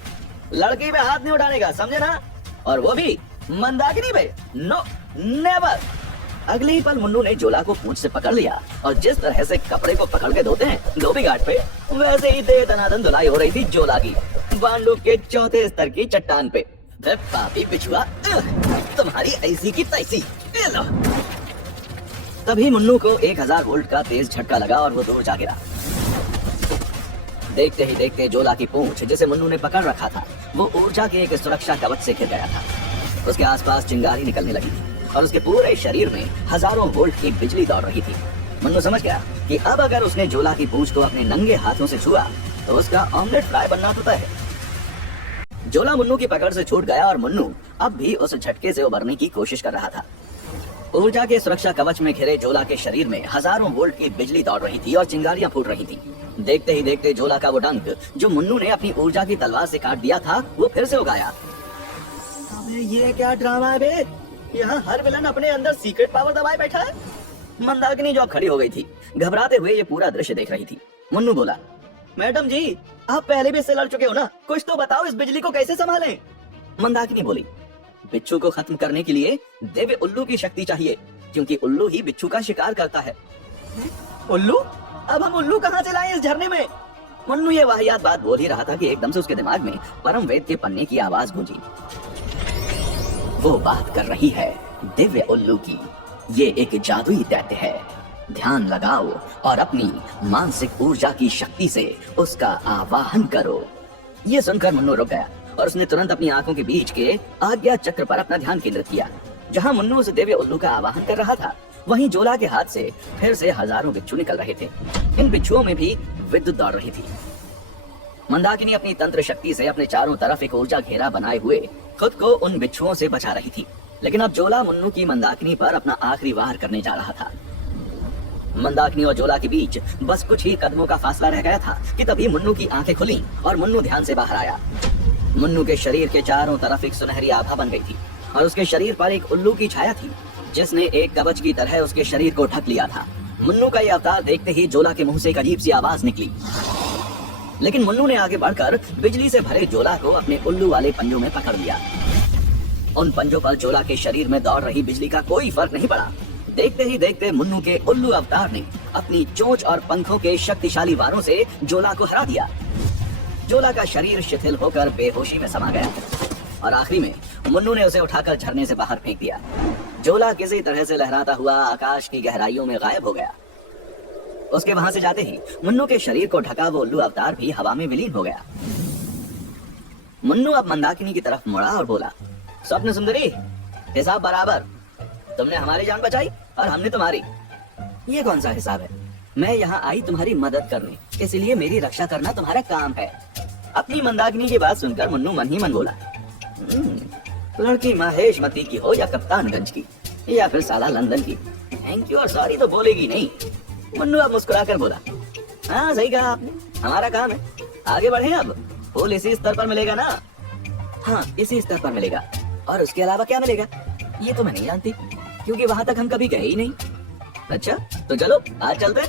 लड़की पे हाथ नहीं उठाने का, समझे ना, और वो भी मंदाकिनी पे, नो नेवर। अगले ही पल मुन्नू ने जोला को पूंछ से पकड़ लिया और जिस तरह से कपड़े को पकड़ के धोते हैं धोबी घाट पे, वैसे ही दे दनादन धुलाई हो रही थी जोला की बांडूप के 4थे स्तर की चट्टान पे। पापी बिछुआ, तुम्हारी ऐसी की तैसी। लो। तभी मुन्नू को 1000 वोल्ट का तेज झटका लगा और वो दूर जा गिरा। देखते ही देखते जोला की पूंछ जिसे मुन्नू ने पकड़ रखा था, वो ऊर्जा के एक सुरक्षा कवच से घिर गया था। उसके आसपास चिंगारी निकलने लगी थी और उसके पूरे शरीर में हजारों वोल्ट की बिजली दौड़ रही थी। मुन्नू समझ गया कि अब अगर उसने जोला की पूंछ को अपने नंगे हाथों से छुआ तो उसका ऑमलेट फ्राई बनना होता है। जोला मुन्नू की पकड़ से छूट गया और मुन्नू अब भी उस झटके से उबरने की कोशिश कर रहा था। ऊर्जा के सुरक्षा कवच में घिरे जोला के शरीर में हजारों वोल्ट की बिजली दौड़ रही थी और चिंगारियां फूट रही थी। देखते ही देखते जोला का वो डंक जो मुन्नू ने अपनी ऊर्जा की तलवार से काट दिया था, वो फिर से उगाया। अबे ये क्या ड्रामा है बे? यहाँ हर विलन अपने अंदर सीक्रेट पावर दबाए बैठा है। मंदाकिनी जो अब खड़ी हो गई थी, घबराते हुए ये पूरा दृश्य देख रही थी। मुन्नू बोला, मैडम जी, आप पहले भी इससे लड़ चुके हो ना, कुछ तो बताओ, इस बिजली को कैसे संभालें? मंदाकिनी बोली, बिच्छू को खत्म करने के लिए दिव्य उल्लू की शक्ति चाहिए, क्योंकि उल्लू ही बिच्छू का शिकार करता है। उल्लू? अब हम उल्लू कहाँ से लाएं इस झरने में? मुन्नू ये वाहियात बात बोल ही रहा था कि एकदम से उसके दिमाग में परम वेद के पन्ने की आवाज गूंजी। वो बात कर रही है दिव्य उल्लू की। ये एक जादुई दैत्य है। ध्यान लगाओ और अपनी मानसिक ऊर्जा की शक्ति से उसका आवाहन करो। ये सुनकर मुन्नू रुक गया और उसने तुरंत अपनी आंखों के बीच के आज्ञा चक्र पर अपना ध्यान केंद्रित किया। जहां मुन्नू उस दिव्य उल्लू का आवाहन कर रहा था, वहीं जोला के हाथ से फिर से हजारों बिच्छू निकल रहे थे। इन बिच्छुओं में भी विद्युत दौड़ रही थी। मंदाकिनी अपनी तंत्र शक्ति से अपने चारों तरफ एक ऊर्जा घेरा बनाए हुए खुद को उन बिच्छुओं से बचा रही थी। लेकिन अब जोला मुन्नू की मंदाकिनी पर अपना आखिरी वार करने जा रहा था। मंदाकिनी और जोला के बीच बस कुछ ही कदमों का फासला रह गया था कि तभी मुन्नू की आंखें खुली और मुन्नू ध्यान से बाहर आया। मुन्नू के शरीर के चारों तरफ एक सुनहरी आभा बन गई थी और उसके शरीर पर एक उल्लू की छाया थी जिसने एक कवच की तरह उसके शरीर को ढक लिया था। मुन्नू का यह अवतार देखते ही जोला के मुंह से एक अजीब सी आवाज निकली, लेकिन मुन्नू ने आगे बढ़कर बिजली से भरे जोला को अपने उल्लू वाले पंजों में पकड़ लिया। उन पंजों पर जोला के शरीर में दौड़ रही बिजली का कोई फर्क नहीं पड़ा। देखते ही देखते मुन्नू के उल्लू अवतार ने अपनी चोंच और पंखों के शक्तिशाली वारों से जोला को हरा दिया। जोला का शरीर शिथिल होकर बेहोशी में समा गया और आखिरी में मुन्नू ने उसे उठाकर झरने से बाहर फेंक दिया। जोला किसी तरह से लहराता हुआ आकाश की गहराइयों में गायब हो गया। उसके वहां से जाते ही मुन्नू के शरीर को ढका वो उल्लू अवतार भी हवा में विलीन हो गया। मुन्नू अब मंदाकिनी की तरफ मुड़ा और बोला, स्वप्न सुंदरी, हिसाब बराबर। तुमने हमारी जान बचाई और हमने तुम्हारी। ये कौन सा हिसाब है? मैं यहाँ आई तुम्हारी मदद करने, इसलिए मेरी रक्षा करना तुम्हारा काम है। अपनी मंदाकिनी की बात सुनकर मुन्नू मन ही मन बोला, लड़की महेशमती की हो या कप्तानगंज की या फिर साला लंदन की, थैंक यू और सॉरी तो बोलेगी नहीं। मुन्नू अब मुस्कुराकर बोला, हाँ सही कहा आपने, हमारा काम है। आगे बढ़े अब। फूल इसी स्तर पर मिलेगा ना? हाँ इसी स्तर पर मिलेगा। और उसके अलावा क्या मिलेगा ये तो मैं नहीं जानती, क्योंकि वहां तक हम कभी गए ही नहीं। अच्छा तो चलो आज चलते।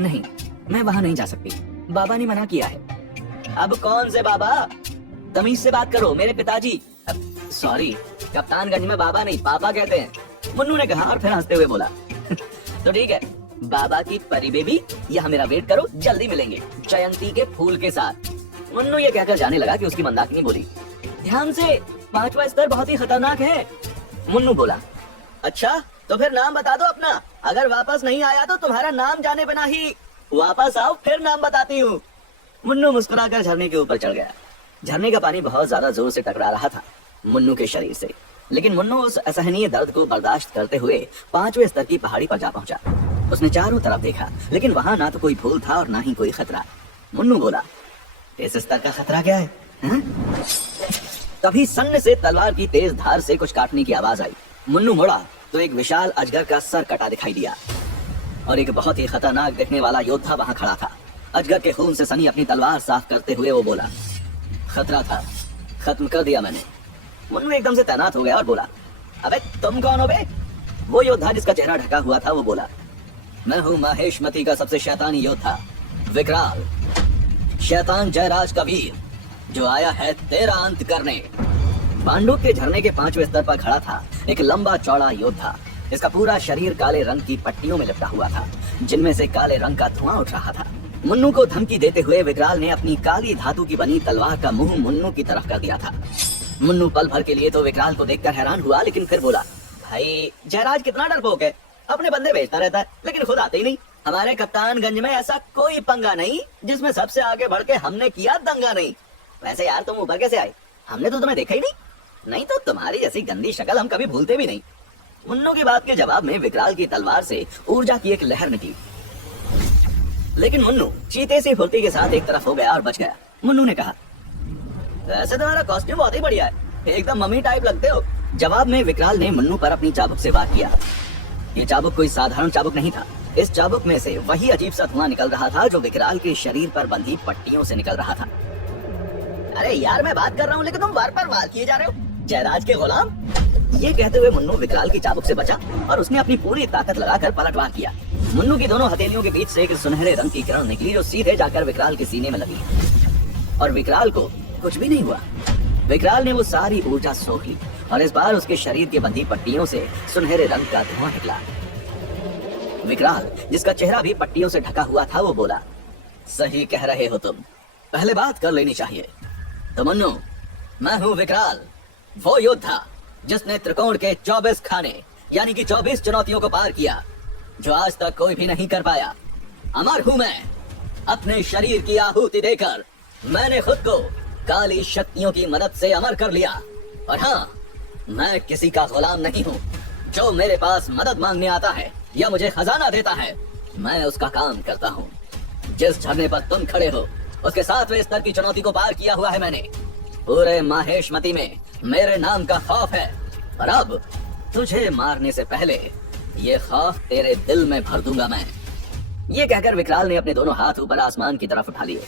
नहीं मैं वहां नहीं जा सकती, बाबा ने मना किया है। अब कौन से बाबा? तमीज से बात करो, मेरे पिताजी। सॉरी, कप्तानगंज में बाबा नहीं पापा कहते हैं, मुन्नू ने कहा और फिर हंसते हुए बोला, तो ठीक है, बाबा की परी बेबी यहाँ मेरा वेट करो, जल्दी मिलेंगे जयंती के फूल के साथ। मुन्नू ये कहकर जाने लगा कि उसकी मंदाकिनी बोली, ध्यान से, 5वां स्तर बहुत ही खतरनाक है। मुन्नू बोला, अच्छा तो फिर नाम बता दो अपना, अगर वापस नहीं आया तो तुम्हारा नाम जाने बिना ही वापस आओ, फिर नाम बताती हूँ। मुन्नू मुस्कुराकर झरने के ऊपर चढ़ गया। झरने का पानी बहुत ज्यादा जोर से टकरा रहा था मुन्नू के शरीर से, लेकिन मुन्नू उस असहनीय दर्द को बर्दाश्त करते हुए 5वें स्तर की पहाड़ी पर जा पहुंचा। उसने चारों तरफ देखा, लेकिन वहां ना तो कोई फूल था और ना ही कोई खतरा। मुन्नू बोला, इस स्तर का खतरा क्या है? तभी सन्न से तलवार की तेज धार से कुछ काटने की आवाज आई। मुन्नू मुड़ा तो एक विशाल अजगर का सर कटा दिखाई दिया और एक बहुत ही खतरनाक दिखने वाला योद्धा वहां खड़ा था। अजगर के खून से सनी अपनी तलवार साफ करते हुए वो बोला, खतरा था, खत्म कर दिया मैंने। मुन्नू एकदम से तैनात हो गया और बोला, अबे तुम कौन हो बे? वो योद्धा जिसका चेहरा ढका हुआ था वो बोला, मैं हूँ महेशमती का सबसे शैतानी योद्धा विकराल, शैतान जयराज का वीर, जो आया है तेरा अंत करने। पांडु के झरने के 5वें स्तर पर खड़ा था एक लंबा चौड़ा योद्धा। इसका पूरा शरीर काले रंग की पट्टियों में लिपटा हुआ था, जिनमें से काले रंग का धुआं उठ रहा था। मुन्नू को धमकी देते हुए विकराल ने अपनी काली धातु की बनी तलवार का मुंह मुन्नू की तरफ कर दिया था। मुन्नू पल भर के लिए तो विकराल को देखकर हैरान हुआ, लेकिन फिर बोला, भाई जयराज कितना डरपोक है, अपने बंदे भेजता रहता है लेकिन खुद आते ही नहीं। हमारे कप्तानगंज में ऐसा कोई पंगा नहीं जिसमें सबसे आगे बढ़ के हमने किया दंगा नहीं। वैसे यार तुम ऊपर कैसे आए? हमने तो तुम्हें देखा ही नहीं तो तुम्हारी जैसी गंदी शक्ल हम कभी भूलते भी नहीं। मुन्नू की बात के जवाब में विकराल की तलवार से ऊर्जा की एक लहर निकली, लेकिन मुन्नू चीते सी फुर्ती के साथ एक तरफ हो गया और बच गया। मुन्नू ने कहा, वैसे तुम्हारा कॉस्ट्यूम बहुत ही बढ़िया है, एकदम मम्मी टाइप लगते हो। जवाब में विकराल ने मुन्नू पर अपनी चाबुक से वार किया। ये चाबुक कोई साधारण चाबुक नहीं था। इस चाबुक में से वही अजीब सा धुआं निकल रहा था जो विकराल के शरीर पर बंधी पट्टियों से निकल रहा था। अरे यार मैं बात कर रहा हूँ लेकिन तुम वार पर वार किए जा रहे हो, जयराज के गुलाम। ये कहते हुए मुन्नू विकराल की चाबुक से बचा और उसने अपनी पूरी ताकत लगाकर पलटवार किया। मुन्नू की दोनों हथेलियों के बीच से एक सुनहरे रंग की किरण निकली जो सीधे जाकर विकराल के सीने में लगी, और विकराल को कुछ भी नहीं हुआ। विकराल ने वो सारी ऊर्जा सोख ली और इस बार उसके शरीर की बंधी पट्टियों से सुनहरे रंग का धुआं निकला। विकराल जिसका चेहरा भी पट्टियों से ढका हुआ था वो बोला, सही कह रहे हो तुम, पहले बात कर लेनी चाहिए। तो मुन्नू, मैं हूँ विकराल, वो योद्धा जिसने त्रिकोण के 24 खाने यानी कि 24 चुनौतियों को पार किया जो आज तक कोई भी नहीं कर पाया। अमर हूँ मैं, अपने शरीर की आहुति देकर मैंने खुद को काली शक्तियों की मदद से अमर कर लिया। और हाँ, मैं किसी का गुलाम नहीं हूँ। जो मेरे पास मदद मांगने आता है या मुझे खजाना देता है, मैं उसका काम करता हूँ। जिस झरने पर तुम खड़े हो उसके 7वें स्तर की चुनौती को पार किया हुआ है मैंने। पूरे माहेशमती में मेरे नाम का खौफ है, और अब तुझे मारने से पहले ये खौफ तेरे दिल में भर दूंगा मैं। ये कहकर विकराल ने अपने दोनों हाथ ऊपर आसमान की तरफ उठा लिए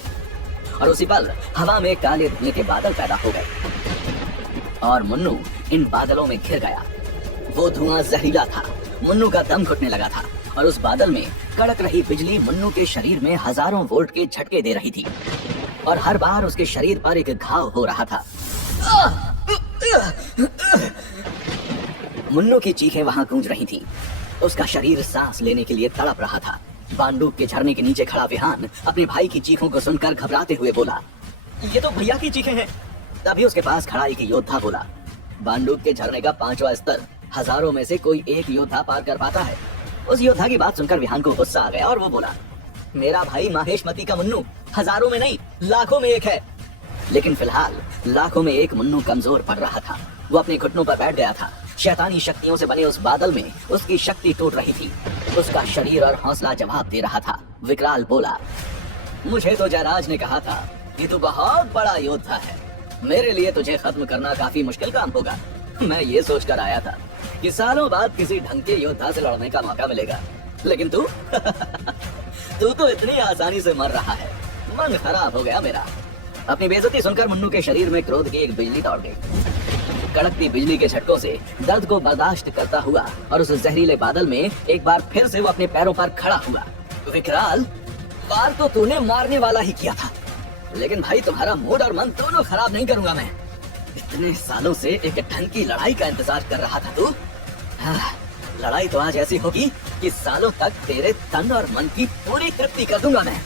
और उसी पल हवा में काले धुएं के बादल पैदा हो गए और मुन्नू इन बादलों में घिर गया। वो धुआं जहरीला था, मुन्नू का दम घुटने लगा था और उस बादल में कड़क रही बिजली मुन्नू के शरीर में हजारों वोल्ट के झटके दे रही थी और हर बार उसके शरीर पर एक घाव हो रहा था। मुन्नू की चीखें वहां गूंज रही थीं। उसका शरीर सांस लेने के लिए तड़प रहा था। बांडूक के झरने के नीचे खड़ा विहान अपने भाई की चीखों को सुनकर घबराते हुए बोला, ये तो भैया की चीखें हैं। तभी उसके पास खड़ा एक योद्धा बोला, बांडूक के झरने का 5वां स्तर हजारों में से कोई एक योद्धा पार कर पाता है। उस योद्धा की बात सुनकर विहान को गुस्सा आ गया और वो बोला, मेरा भाई माहेशमती का मुन्नू हजारों में नहीं लाखों में एक है। लेकिन फिलहाल लाखों में एक मुन्नू कमजोर पड़ रहा था। वो अपने घुटनों पर बैठ गया था। शैतानी शक्तियों से बने उस बादल में उसकी शक्ति टूट रही थी। उसका शरीर और हौसला जवाब दे रहा था। विकराल बोला, मुझे तो जयराज ने कहा था कि तू बहुत बड़ा योद्धा है। मेरे लिए तुझे खत्म करना काफी मुश्किल काम होगा। मैं ये सोचकर आया था कि सालों बाद किसी ढंग के योद्धा से लड़ने का मौका मिलेगा, लेकिन तू तू तो इतनी आसानी से मर रहा है। मन खराब हो गया मेरा। अपनी बेइज्जती सुनकर मुन्नू के शरीर में क्रोध की एक बिजली दौड़ गई। कड़कती बिजली के झटकों से दर्द को बर्दाश्त करता हुआ और उस जहरीले बादल में एक बार फिर से वो अपने पैरों पर खड़ा हुआ। विकराल, वार तो तूने मारने वाला ही किया था, लेकिन भाई तुम्हारा मूड और मन दोनों खराब नहीं करूंगा मैं। इतने सालों से एक ढंग की लड़ाई का इंतजार कर रहा था तू। लड़ाई तो आज ऐसी होगी कि सालों तक तेरे तन और मन की पूरी तृप्ति कर दूंगा मैं।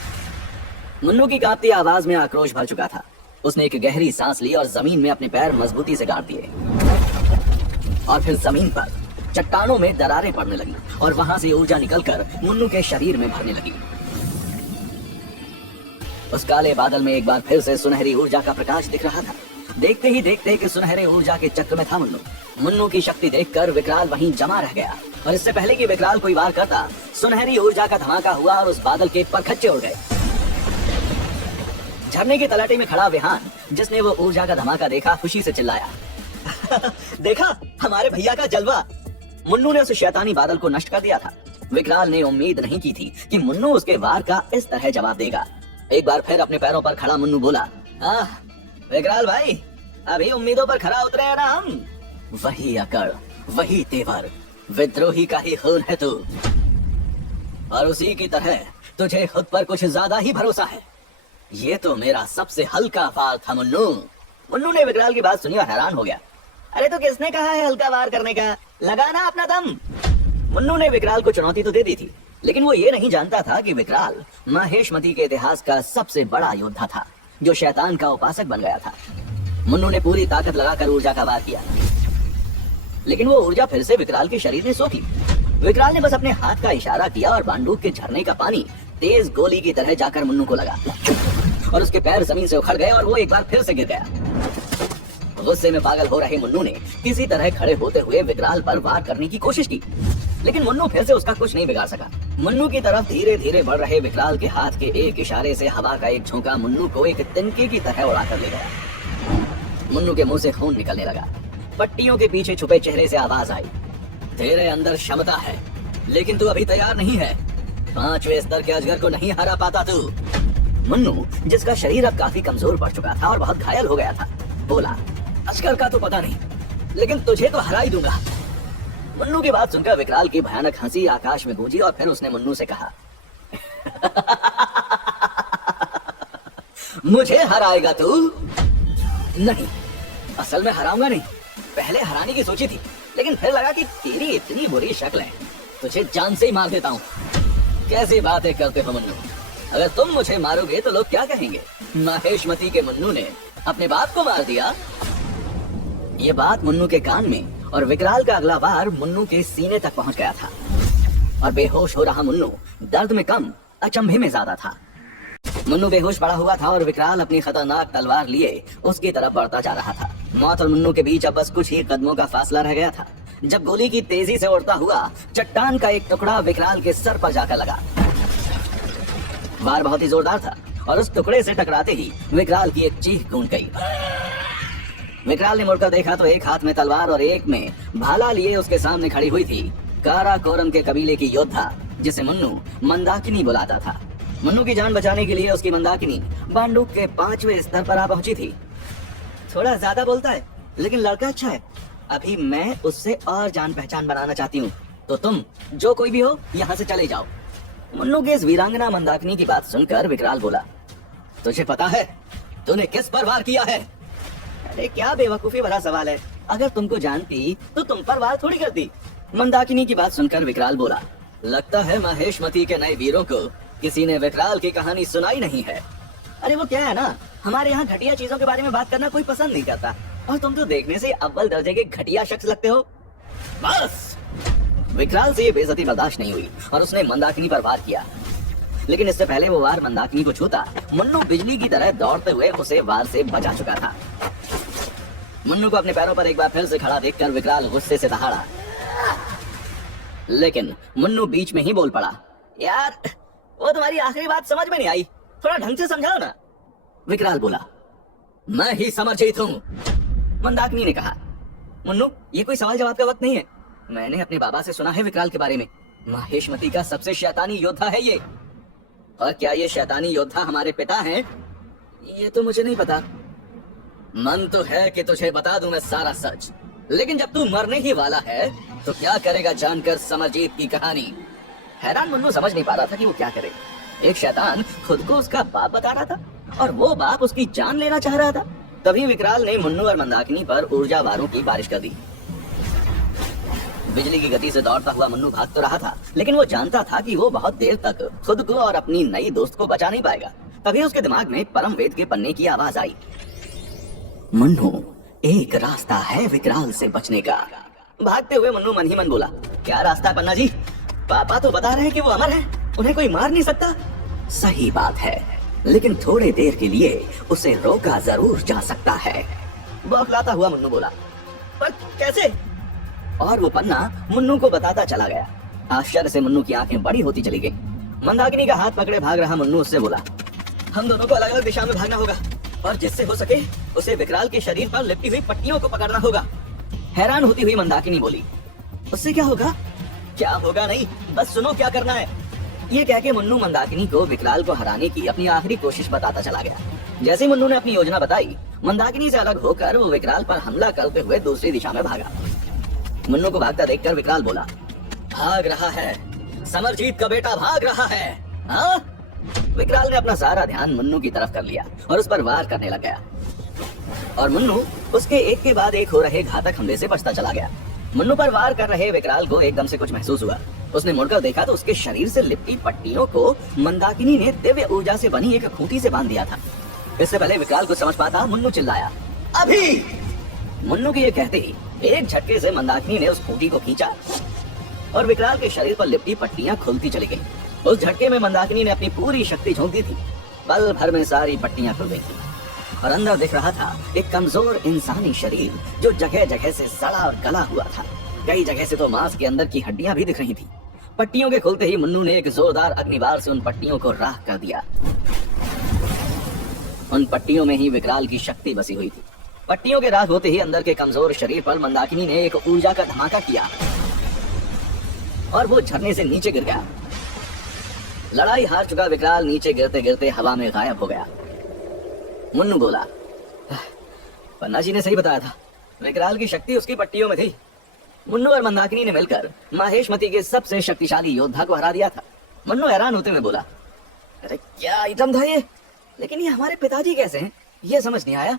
मुन्नू की कांपती आवाज में आक्रोश भर चुका था। उसने एक गहरी सांस ली और जमीन में अपने पैर मजबूती से गाड़ दिए और फिर जमीन पर चट्टानों में दरारें पड़ने लगी और वहां से ऊर्जा निकलकर मुन्नू के शरीर में भरने लगी। उस काले बादल में एक बार फिर से सुनहरी ऊर्जा का प्रकाश दिख रहा था। देखते ही देखते कि सुनहरे ऊर्जा के चक्र में था मुन्नू की शक्ति देखकर विकराल वहीं जमा रह गया और इससे पहले कि विकराल कोई वार करता, सुनहरी ऊर्जा का धमाका हुआ और उस बादल के परखच्चे उड़ गए। झरने की तलहटी में खड़ा विहान, जिसने वो ऊर्जा का धमाका देखा, खुशी से चिल्लाया देखा हमारे भैया का जलवा। मुन्नू ने उस शैतानी बादल को नष्ट कर दिया था। विकराल ने उम्मीद नहीं की थी कि मुन्नू उसके वार का इस तरह जवाब देगा। एक बार फिर अपने पैरों पर खड़ा मुन्नू बोला, विकराल भाई, अभी उम्मीदों पर खरा उतरे हैं ना हम। वही अकड़, वही तेवर, विद्रोही का ही खून है तू और उसी की तरह तुझे खुद पर कुछ ज्यादा ही भरोसा है। ये तो मेरा सबसे हल्का वार था मुन्नू। मुन्नू ने विकराल की बात सुनी और हैरान हो गया। अरे तो किसने कहा है हल्का वार करने का, लगाना अपना दम। मुन्नू ने विकराल को चुनौती तो दे दी थी, लेकिन वो ये नहीं जानता था कि विकराल माहेशमती के इतिहास का सबसे बड़ा योद्धा था, जो शैतान का उपासक बन गया था। मुन्नू ने पूरी ताकत लगाकर ऊर्जा का वार किया, लेकिन वो ऊर्जा फिर से विकराल के शरीर में सोखी। विकराल ने बस अपने हाथ का इशारा किया और बांडूक के झरने का पानी तेज गोली की तरह जाकर मुन्नू को लगा और उसके पैर जमीन से उखड़ गए और वो एक बार फिर से गिर गया। गुस्से में पागल हो रहे मुन्नू ने किसी तरह खड़े होते हुए विकराल पर वार करने की कोशिश की, लेकिन मुन्नू फिर से उसका कुछ नहीं बिगाड़ सका। मुन्नू की तरफ धीरे धीरे बढ़ रहे विकराल के हाथ के एक इशारे से हवा का एक झोंका मुन्नू को एक तिनके की तरह उड़ाकर ले गया। मुन्नू के मुंह से खून निकलने लगा। पट्टियों के पीछे छुपे चेहरे से आवाज आई, तेरे अंदर क्षमता है, लेकिन तू अभी तैयार नहीं है। 5वें स्तर के अजगर को नहीं हरा पाता तू। मुन्नू, जिसका शरीर अब काफी कमजोर पड़ चुका था और बहुत घायल हो गया था, बोला, अजगर का तो पता नहीं, लेकिन तुझे तो हरा ही दूंगा। मुन्नू की बात सुनकर विकराल की भयानक हंसी आकाश में गूंजी और फिर उसने मुन्नू से कहा, मुझे हराएगा तू? नहीं, असल में हराऊंगा नहीं। पहले हराने की सोची थी, लेकिन फिर लगा कि तेरी इतनी बुरी शक्ल है, तुझे जान से ही मार देता हूँ। कैसी बातें करते हो मुन्नू, अगर तुम मुझे मारोगे तो लोग क्या कहेंगे? माहेशमती के मुन्नू ने अपने बाप को मार दिया। ये बात मुन्नू के कान में और विकराल का अगला वार मुन्नू के सीने तक पहुंच गया था और बेहोश हो रहा मुन्नू दर्द में कम, अचंभे में ज्यादा था। मुन्नू बेहोश पड़ा हुआ था और विकराल अपनी खतरनाक तलवार लिए उसकी तरफ बढ़ता जा रहा था। मौत और मुन्नू के बीच अब बस कुछ ही कदमों का फासला रह गया था, जब गोली की तेजी से उड़ता हुआ चट्टान का एक टुकड़ा विकराल के सर पर जाकर लगा। वार बहुत ही जोरदार था और उस टुकड़े से टकराते ही विकराल की एक चीख गूंज गई। विकराल ने मुड़कर देखा तो एक हाथ में तलवार और एक में भाला लिए उसके सामने खड़ी हुई थी काराकोरम के कबीले की योद्धा जिसे मुन्नू मंदाकिनी बुलाता था। मुन्नू की जान बचाने के लिए उसकी मंदाकिनी बांडूक के 5वें स्तर पर आ पहुंची थी। थोड़ा ज्यादा बोलता है, लेकिन लड़का अच्छा है। अभी मैं उससे और जान पहचान बनाना चाहती हूँ, तो तुम जो कोई भी हो यहाँ से चले जाओ। मुन्नू के इस वीरांगना मंदाकिनी की बात सुनकर विकराल बोला, तुझे पता है तूने किस पर वार किया है? अरे क्या बेवकूफी भरा सवाल है, अगर तुमको जानती तो तुम पर वार थोड़ी करती। मंदाकिनी की बात सुनकर विकराल बोला, लगता है महेशमती के नए वीरों को किसी ने विकराल की कहानी सुनाई नहीं है। अरे वो क्या है ना, हमारे यहाँ घटिया चीजों के बारे में बात करना कोई पसंद नहीं करता, और तुम तो देखने से अव्वल दर्जे के घटिया शख्स लगते हो। बस! विकराल से ये बेइज्जती बर्दाश्त नहीं हुई और उसने मंदाकिनी पर वार किया, लेकिन इससे पहले वो वार मंदाकिनी को छूता, मुन्नू बिजली की तरह दौड़ते हुए उसे वार से बचा चुका था। मुन्नू को अपने पैरों पर एक बार फिर से खड़ा देखकर विकराल गुस्से से दहाड़ा, लेकिन मुन्नू बीच में ही बोल पड़ा, यार वो तुम्हारी आखिरी बात समझ में नहीं आई, थोड़ा ढंग से समझाओ ना। विकराल बोला, मैं ही समर्जित हूँ। मंदाकिनी ने कहा, मुन्नू ये कोई सवाल जवाब का वक्त नहीं है, मैंने अपने बाबा से सुना है विकराल के बारे में, महेशमती का सबसे शैतानी योद्धा है ये। और क्या ये शैतानी योद्धा हमारे पिता हैं? ये तो मुझे नहीं पता। मन तो है कि तुझे बता दूं मैं सारा सच, लेकिन जब तू मरने ही वाला है तो क्या करेगा जानकर समरजीत की कहानी। हैरान मुन्नू समझ नहीं पा रहा था कि वो क्या करे। एक शैतान खुद को उसका बाप बता रहा था और वो बाप उसकी जान लेना चाह रहा था। तभी विकराल ने मुन्नू और मंदाकिनी पर ऊर्जा वारों की बारिश कर दी। बिजली की गति से दौड़ता हुआ मुन्नू भाग तो रहा था, लेकिन वो जानता था कि वो बहुत देर तक खुद को और अपनी नई दोस्त को बचा नहीं पाएगा। तभी उसके दिमाग में परम वेद के पन्ने की आवाज आई, मुन्नू एक रास्ता है विकराल से बचने का। भागते हुए मुन्नू मन ही मन बोला, क्या रास्ता पन्ना जी? पापा तो बता रहे हैं कि वो अमर है, उन्हें कोई मार नहीं सकता। सही बात है, लेकिन थोड़े देर के लिए उसे रोका जरूर जा सकता है। बौखलाता हुआ मुन्नू बोला, पर कैसे? और वो पन्ना मुन्नू को बताता चला गया। आश्चर्य से मुन्नू की आंखें बड़ी होती चली गई। मंदाकिनी का हाथ पकड़े भाग रहा मुन्नू उससे बोला, हम दोनों को अलग अलग दिशा में भागना होगा और जिससे हो सके उसे विकराल के शरीर पर लिपटी हुई पट्टियों को पकड़ना होगा। हैरान होती हुई मंदाकिनी बोली, उससे क्या होगा? क्या होगा नहीं, बस सुनो क्या करना है। ये कह के मुन्नू मंदाकिनी को विकराल को हराने की अपनी आखिरी कोशिश बताता चला गया। जैसे मुन्नू ने अपनी योजना बताई, मंदाकिनी से अलग होकर वो विकराल पर हमला करते हुए दूसरी दिशा में भागा। मुन्नू को भागता देखकर विकराल बोला, भाग रहा है, समरजीत का बेटा भाग रहा है। हाँ? विकराल ने अपना सारा ध्यान मुन्नू की तरफ कर लिया और उस पर वार करने लग गया, और मुन्नू उसके एक के बाद एक हो रहे घातक हमले से बचता चला गया। मुन्नू पर वार कर रहे विकराल को एकदम से कुछ महसूस हुआ। उसने मुड़कर देखा तो उसके शरीर से लिपटी पट्टियों को मंदाकिनी ने दिव्य ऊर्जा से बनी एक खूंटी से बांध दिया था। इससे पहले विकराल को समझ पाता मुन्नू चिल्लाया, अभी! मुन्नू के ये कहते ही एक झटके से मंदाकिनी ने उस खूंटी को खींचा और विकराल के शरीर पर लिपटी पट्टियां खुलती चली गईं। उस झटके में मंदाकिनी ने अपनी पूरी शक्ति झोंक दी थी। पल भर में सारी पट्टियां खुल गई थी और अंदर दिख रहा था एक कमजोर इंसानी शरीर जो जगह जगह से सड़ा और गला हुआ था। कई जगह से तो मांस के अंदर की हड्डियां भी दिख रही थी। पट्टियों के खुलते ही मुन्नू ने एक जोरदार अग्निबार से उन पट्टियों को राख कर दिया। उन पट्टियों में ही विकराल की शक्ति बसी हुई थी। पट्टियों के राख होते ही अंदर के कमजोर शरीर पर मंदाकिनी ने एक ऊर्जा का धमाका किया और वो झरने से नीचे गिर गया। लड़ाई हार चुका विकराल नीचे गिरते गिरते हवा में गायब हो गया। मुन्नू बोला, पन्ना जी ने सही बताया था, विकराल की शक्ति उसकी पट्टियों में थी। मुन्नू और मंदाकिनी ने मिलकर महेशमती के सबसे शक्तिशाली योद्धा को हरा दिया था। मुन्नू हैरान होते हुए बोला, अरे क्या आइटम था ये? लेकिन ये हमारे पिताजी कैसे हैं? ये समझ नहीं आया।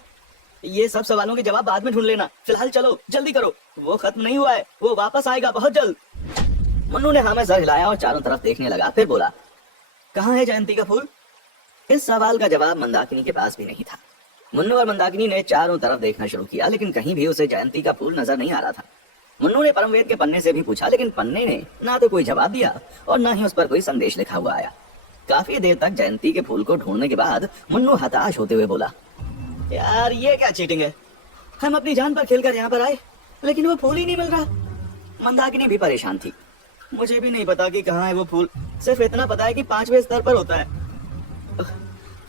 ये सब सवालों के जवाब बाद में ढूंढ लेना, फिलहाल चलो जल्दी करो, वो खत्म नहीं हुआ है, वो वापस आएगा बहुत जल्द। मुन्नू ने हाँ में सर हिलाया और चारों तरफ देखने लगा, फिर बोला, कहाँ है जयंती का फूल? इस सवाल का जवाब मंदाकिनी के पास भी नहीं था। मुन्नू और मंदाकिनी ने चारों तरफ देखना शुरू किया, लेकिन कहीं भी उसे जयंती का फूल नजर नहीं आ रहा था। मुन्नू ने परमवेद के पन्ने से भी पूछा, लेकिन पन्ने ने ना तो कोई जवाब दिया और ना ही उस पर कोई संदेश लिखा हुआ आया। काफी देर तक जयंती के फूल को ढूंढने के बाद मुन्नू हताश होते हुए बोला, यार ये क्या चीटिंग है? हम अपनी जान पर खेलकर यहाँ पर आए, लेकिन वो फूल ही नहीं मिल रहा। मंदाकिनी भी परेशान थी। मुझे भी नहीं पता कि कहाँ है वो फूल, सिर्फ इतना पता है कि 5वें स्तर पर होता है।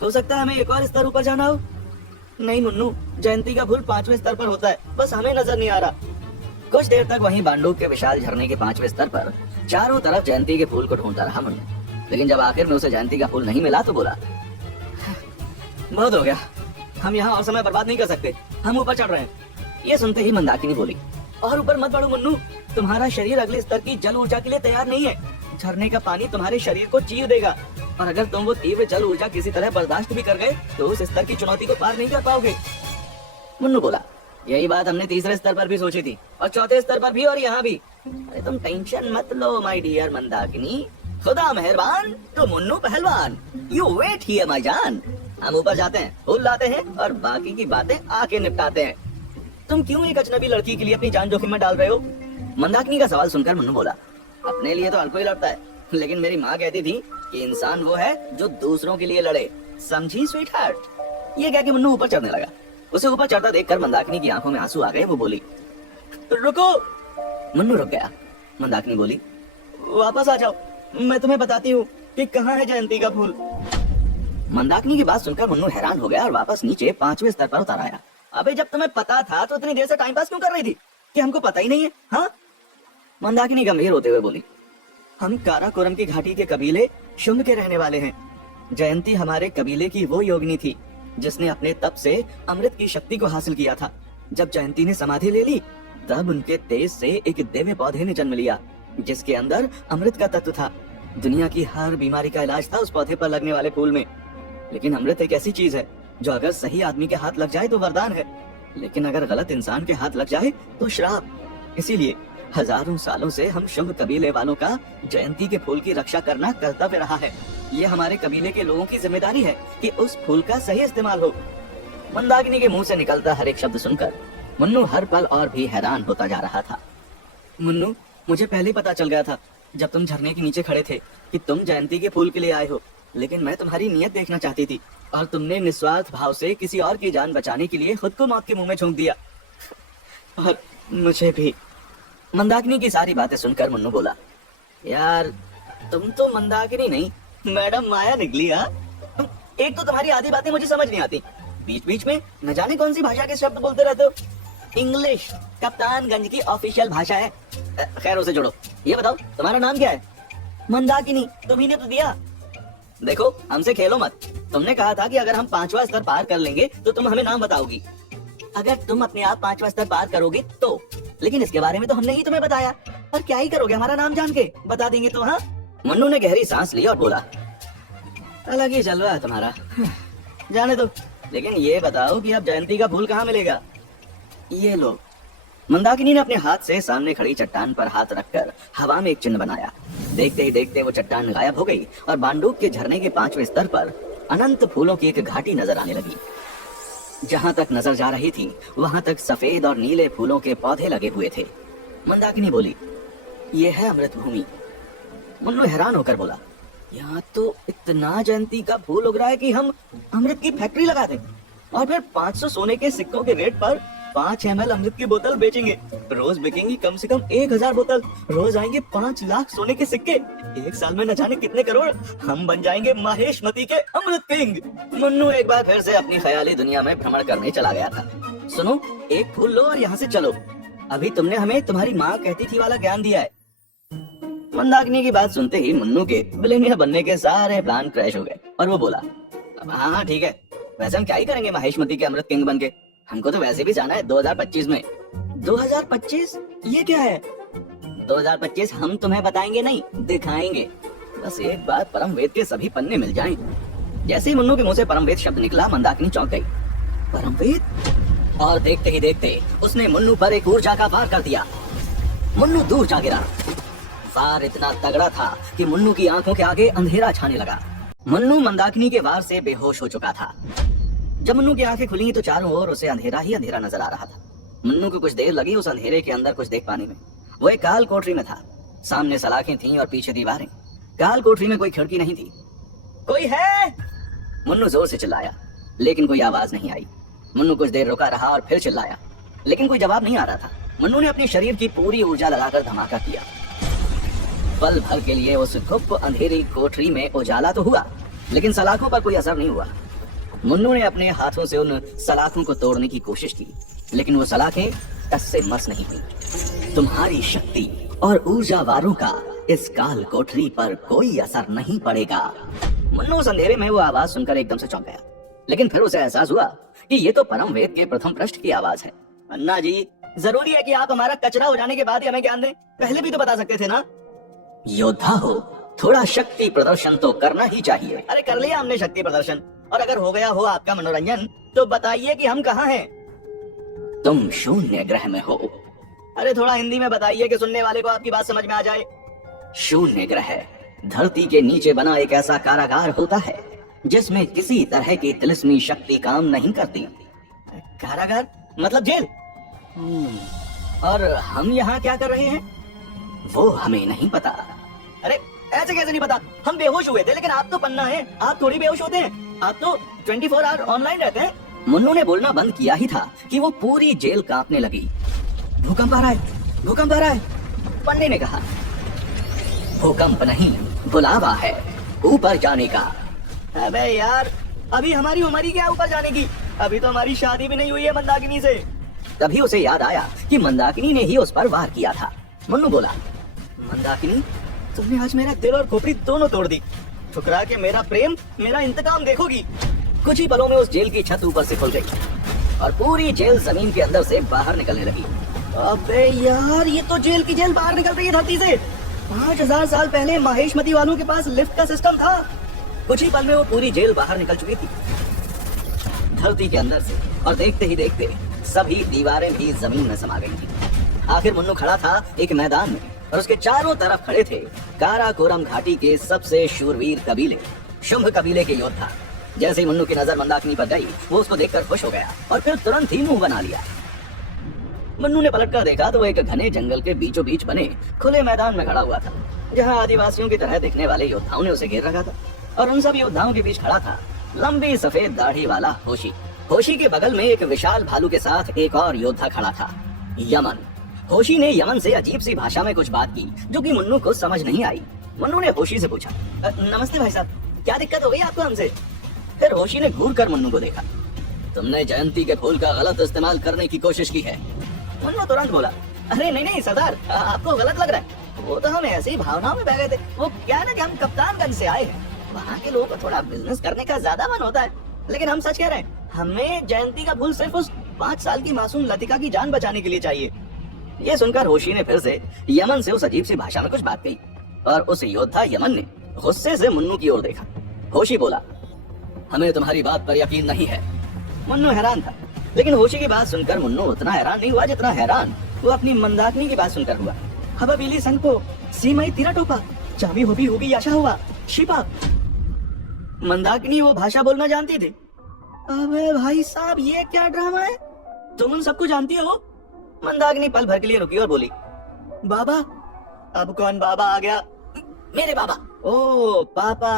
हो सकता है हमें एक और स्तर ऊपर जाना हो। नहीं मुन्नू, जयंती का फूल 5वें स्तर पर होता है, बस हमें नजर नहीं आ रहा। कुछ देर तक वहीं बांडूक के विशाल झरने के 5वें स्तर पर चारों तरफ जयंती के फूल को ढूंढता रहा मन्नू। लेकिन जब आखिर में उसे जयंती का फूल नहीं मिला तो बोला, बहुत हो गया, हम यहाँ और समय बर्बाद नहीं कर सकते, हम ऊपर चढ़ रहे हैं। ये सुनते ही मंदाकिनी बोली, और ऊपर मत बढ़ो मन्नू, तुम्हारा शरीर अगले स्तर की जल ऊर्जा के लिए तैयार नहीं है। झरने का पानी तुम्हारे शरीर को चीर देगा, और अगर तुम वो तीव्र जल ऊर्जा किसी तरह बर्दाश्त भी कर गए तो उस स्तर की चुनौती को पार नहीं कर पाओगे। मन्नू बोला, यही बात हमने तीसरे स्तर पर भी सोची थी, और चौथे स्तर पर भी, और यहाँ भी। अरे तुम टेंशन मत लो माय डियर मंदाकिनी, खुदा मेहरबान तो मुन्नू पहलवान। यू वेट हियर माय जान, हम ऊपर जाते हैं, फूल लाते हैं और बाकी की बातें आके निपटाते हैं। तुम क्यों एक अजनबी लड़की के लिए अपनी जान जोखिम में डाल रहे हो? मंदाकिनी का सवाल सुनकर मन्नू बोला, अपने लिए तो हर कोई लड़ता है, लेकिन मेरी माँ कहती थी कि इंसान वो है जो दूसरों के लिए लड़े, समझी स्वीट हार्ट। ये कह के मन्नू ऊपर चढ़ने लगा। उसे ऊपर चढ़ता देखकर मंदाकिनी की आंखों में आंसू आ गए। वो बोली, रुको। मन्नू रुक गया। मंदाकिनी बोली, वापस आ जाओ, मैं तुम्हें बताती हूँ कि कहाँ है जयंती का फूल। मंदाकिनी की बात सुनकर मन्नू हैरान हो गया और वापस नीचे 5वें स्तर पर उतर आया। अबे जब तुम्हें पता था तो इतनी देर से टाइम पास क्यों कर रही थी कि हमको पता ही नहीं है? हाँ, मंदाकिनी गंभीर होते हुए बोली, हम काराकोरम की घाटी के कबीले शुंभ के रहने वाले हैं। जयंती हमारे कबीले की वो योगिनी थी जिसने अपने तप से अमृत की शक्ति को हासिल किया था। जब जयंती ने समाधि ले ली तब उनके तेज से एक दिव्य पौधे ने जन्म लिया जिसके अंदर अमृत का तत्व था। दुनिया की हर बीमारी का इलाज था उस पौधे पर लगने वाले फूल में। लेकिन अमृत एक ऐसी चीज है जो अगर सही आदमी के हाथ लग जाए तो वरदान है, लेकिन अगर गलत इंसान के हाथ लग जाए तो श्राप। इसीलिए हजारों सालों से हम शुभ कबीले वालों का जयंती के फूल की रक्षा करना कर्तव्य रहा है। ये हमारे कबीले के लोगों की जिम्मेदारी है कि उस फूल का सही इस्तेमाल हो। मंदाकिनी के मुंह से निकलता हर एक शब्द सुनकर मन्नू हर पल और भी हैरान होता जा रहा था। मन्नू, मुझे पहले ही पता चल गया था जब तुम झरने के नीचे खड़े थे कि तुम जयंती के फूल के लिए आए हो, लेकिन मैं तुम्हारी नीयत देखना चाहती थी और तुमने निस्वार्थ भाव से किसी और की जान बचाने के लिए खुद को मौत के मुंह में झोंक दिया। और मुझे भी। मंदाकिनी की सारी बातें सुनकर मन्नू बोला, यार तुम तो मंदाकिनी नहीं मैडम माया निकली। एक तो तुम्हारी आधी बातें मुझे समझ नहीं आती, बीच बीच में न जाने कौन सी भाषा के शब्द बोलते रहते हो। इंग्लिश कप्तानगंज की ऑफिशियल भाषा है। खैर उसे छोड़ो, ये बताओ तुम्हारा नाम क्या है? मंदाकिनी, तुम्ही ने तो दिया। देखो हमसे खेलो मत, तुमने कहा था कि अगर हम 5वां स्तर पार कर लेंगे तो तुम हमें नाम बताओगी। अगर तुम अपने आप 5वां स्तर पार करोगे तो, लेकिन इसके बारे में तो हमने ही तुम्हें बताया। और क्या ही करोगे हमारा नाम जान के? बता देंगे तो। हाँ, मन्नू ने गहरी सांस ली और बोला, अलग ही चल रहा है तुम्हारा, जाने दो। लेकिन ये बताओ कि अब जयंती का फूल कहाँ मिलेगा? ये लो। मंदाकिनी ने अपने हाथ से सामने खड़ी चट्टान पर हाथ रखकर हवा में एक चिन्ह बनाया। देखते ही देखते वो चट्टान गायब हो गई और बांडूक के झरने के 5वें स्तर पर अनंत फूलों की एक घाटी नजर आने लगी। जहां तक नजर जा रही थी वहां तक सफेद और नीले फूलों के पौधे लगे हुए थे। मंदाकिनी बोली, ये है अमृत भूमि। मन्नू हैरान होकर बोला, यहाँ तो इतना जयंती का फूल उग रहा है कि हम अमृत की फैक्ट्री लगा दें और फिर 500 सोने के सिक्कों के रेट पर 5 ml अमृत की बोतल बेचेंगे। रोज बिकेंगी कम से कम 1000 बोतल, रोज आएंगे 5 लाख सोने के सिक्के। एक साल में न जाने कितने करोड़, हम बन जाएंगे माहेशमती के अमृत किंग। मन्नू एक बार फिर से अपनी ख्याली दुनिया में भ्रमण करने चला गया था। सुनो, एक फूल लो और यहाँ से चलो। अभी तुमने हमें तुम्हारी माँ कहती थी वाला ज्ञान दिया है। मंदाकिनी की बात सुनते ही मन्नू के बिलेनियर बनने के सारे प्लान क्रैश हो गए और वो बोला, हाँ ठीक है, वैसे हम क्या ही करेंगे माहेशमती के अमृत किंग बनके, हमको तो वैसे भी जाना है 2025 में। 2025? ये क्या है? 2025 हम तुम्हें बताएंगे नहीं, दिखाएंगे। बस एक बार परमवेद के सभी पन्ने मिल जाएं। जैसे ही मन्नू के मुंह से परमवेद शब्द निकला मंदाकिनी चौंक गई। परमवेद? और देखते ही देखते उसने मन्नू पर एक ऊर्जा का वार कर दिया। मन्नू दूर जा गिरा। वार इतना तगड़ा था कि मन्नू की आंखों के आगे अंधेरा छाने लगा। मन्नू मंदाकिनी के वार से बेहोश हो चुका था। जब मन्नू की आंखें खुली तो चारों ओर उसे अंधेरा ही अंधेरा नजर आ रहा था। मन्नू को कुछ देर लगी उस अंधेरे के अंदर कुछ देख पाने में। वो एक काल कोठरी में था। सामने सलाखें थीं और पीछे दीवारें। काल कोठरी में कोई खिड़की नहीं थी। कोई है? मन्नू जोर से चिल्लाया, लेकिन कोई आवाज नहीं आई। मन्नू कुछ देर रुका रहा और फिर चिल्लाया, लेकिन कोई जवाब नहीं आ रहा था। मन्नू ने अपने शरीर की पूरी ऊर्जा लगाकर धमाका किया। पल भर के लिए उस गुप्त अंधेरी कोठरी में उजाला तो हुआ, लेकिन सलाखों पर कोई असर नहीं हुआ। मन्नू ने अपने हाथों से उन सलाखों को तोड़ने की कोशिश की, लेकिन वो सलाखें टस से मस नहीं हुई। तुम्हारी शक्ति और ऊर्जावारों का इस काल कोठरी पर कोई असर नहीं पड़ेगा। मन्नू अंधेरे में वो आवाज सुनकर एकदम से चौंक गया, लेकिन फिर उसे एहसास हुआ कि ये तो परम वेद के प्रथम पृष्ठ की आवाज है। अन्ना जी, जरूरी है कि आप हमारा कचरा हो जाने के बाद ही हमें ज्ञान दें? पहले भी तो बता सकते थे ना। योद्धा हो, थोड़ा शक्ति प्रदर्शन तो करना ही चाहिए। अरे कर लिया हमने शक्ति प्रदर्शन, और अगर हो गया हो आपका मनोरंजन तो बताइए कि हम कहाँ हैं? तुम शून्य ग्रह में हो। अरे थोड़ा हिंदी में बताइए कि सुनने वाले को आपकी बात समझ में आ जाए। शून्य ग्रह धरती के नीचे बना एक ऐसा कारागार होता है जिसमें किसी तरह की तिलिस्मी शक्ति काम नहीं करती। कारागार मतलब जेल? और हम यहाँ क्या कर रहे हैं वो हमें नहीं पता। अरे ऐसे कैसे नहीं पता? हम बेहोश हुए थे, लेकिन आप तो पन्ना है, आप थोड़ी बेहोश होते हैं, आप तो 24 आवर ऑनलाइन रहते हैं। मुन्नू ने बोलना बंद किया ही था कि वो पूरी जेल कांपने लगी। भूकंप आ रहा है, भूकंप आ रहा है। पन्ने ने कहा, भूकंप नहीं, बुलावा है ऊपर जाने का। अबे यार, अभी हमारी उम्र ही क्या ऊपर जाने की? अभी तो हमारी शादी भी नहीं हुई है मंदाकिनी से। तभी उसे याद आया कि मंदाकिनी ने ही उस पर वार किया था। मुन्नू बोला, मंदाकिनी, तुमने आज मेरा दिल और खोपड़ी दोनों तोड़ दी। ठुकरा के मेरा प्रेम, मेरा इंतकाम देखोगी। कुछ ही पलों में उस जेल की छत ऊपर से खुल गई और पूरी जेल जमीन के अंदर से बाहर निकलने लगी। अबे यार, ये तो जेल की जेल बाहर निकल रही है धरती से। 5000 साल पहले माहेशमती वालों के पास लिफ्ट का सिस्टम था। कुछ ही पल में वो पूरी जेल बाहर निकल चुकी थी धरती के अंदर से, और देखते ही देखते सभी दीवारें भी जमीन में समा गई थी। आखिर मुन्नू खड़ा था एक मैदान में, और उसके चारों तरफ खड़े थे काराकोरम घाटी के सबसे शूरवीर कबीले, शुंभ कबीले के योद्धा। जैसे ही मुन्नू की नजर मंदाकिनी पर गई, वो उसको देखकर खुश हो गया और फिर तुरंत ही मुंह बना लिया। मुन्नू ने पलटकर देखा तो वो एक घने जंगल के बीचों बीच बने खुले मैदान में खड़ा हुआ था, जहाँ आदिवासियों की तरह दिखने वाले योद्धाओं ने उसे घेर रखा था। और उन सब योद्धाओं के बीच खड़ा था लंबी सफेद दाढ़ी वाला होशी। होशी के बगल में एक विशाल भालू के साथ एक और योद्धा खड़ा था, यमन। होशी ने यमन से अजीब सी भाषा में कुछ बात की जो कि मुन्नू को समझ नहीं आई। मुन्नू ने होशी से पूछा, नमस्ते भाई साहब, क्या दिक्कत हो गई आपको हमसे? फिर होशी ने घूर कर मुन्नू को देखा। तुमने जयंती के फूल का गलत इस्तेमाल करने की कोशिश की है। मुन्नू तुरंत बोला, अरे नहीं नहीं सरदार, आपको गलत लग रहा है। वो तो हम ऐसी ही भावनाओं में बह गए थे। वो क्या है ना कि हम कप्तानगंज से आए हैं, वहाँ के लोगों को थोड़ा बिजनेस करने का ज्यादा मन होता है। लेकिन हम सच कह रहे हैं, हमें जयंती का फूल सिर्फ उस 5 साल की मासूम लतिका की जान बचाने के लिए चाहिए। ये सुनकर होशी ने फिर से यमन से उस अजीब सी भाषा में कुछ बात कही, और उस योद्धा यमन ने गुस्से से मुन्नू की ओर देखा। होशी बोला, हमें तुम्हारी बात पर यकीन नहीं है। मुन्नू हैरान था, लेकिन होशी की बात सुनकर मुन्नू उतना हैरान नहीं हुआ जितना हैरान वो अपनी मंदाकिनी की बात सुनकर हुआ। हबा बिली संको सीमई तीरा टोपा चाबी होबी होबी आशा हुआ शिपा। मंदाकिनी वो भाषा बोलना जानती थी। अबे भाई साहब, ये क्या ड्रामा है? तुम उन सबको जानती हो? मंदाकिनी पल भर के लिए रुकी और बोली, बाबा। अब कौन बाबा आ गया? मेरे बाबा। ओ पापा।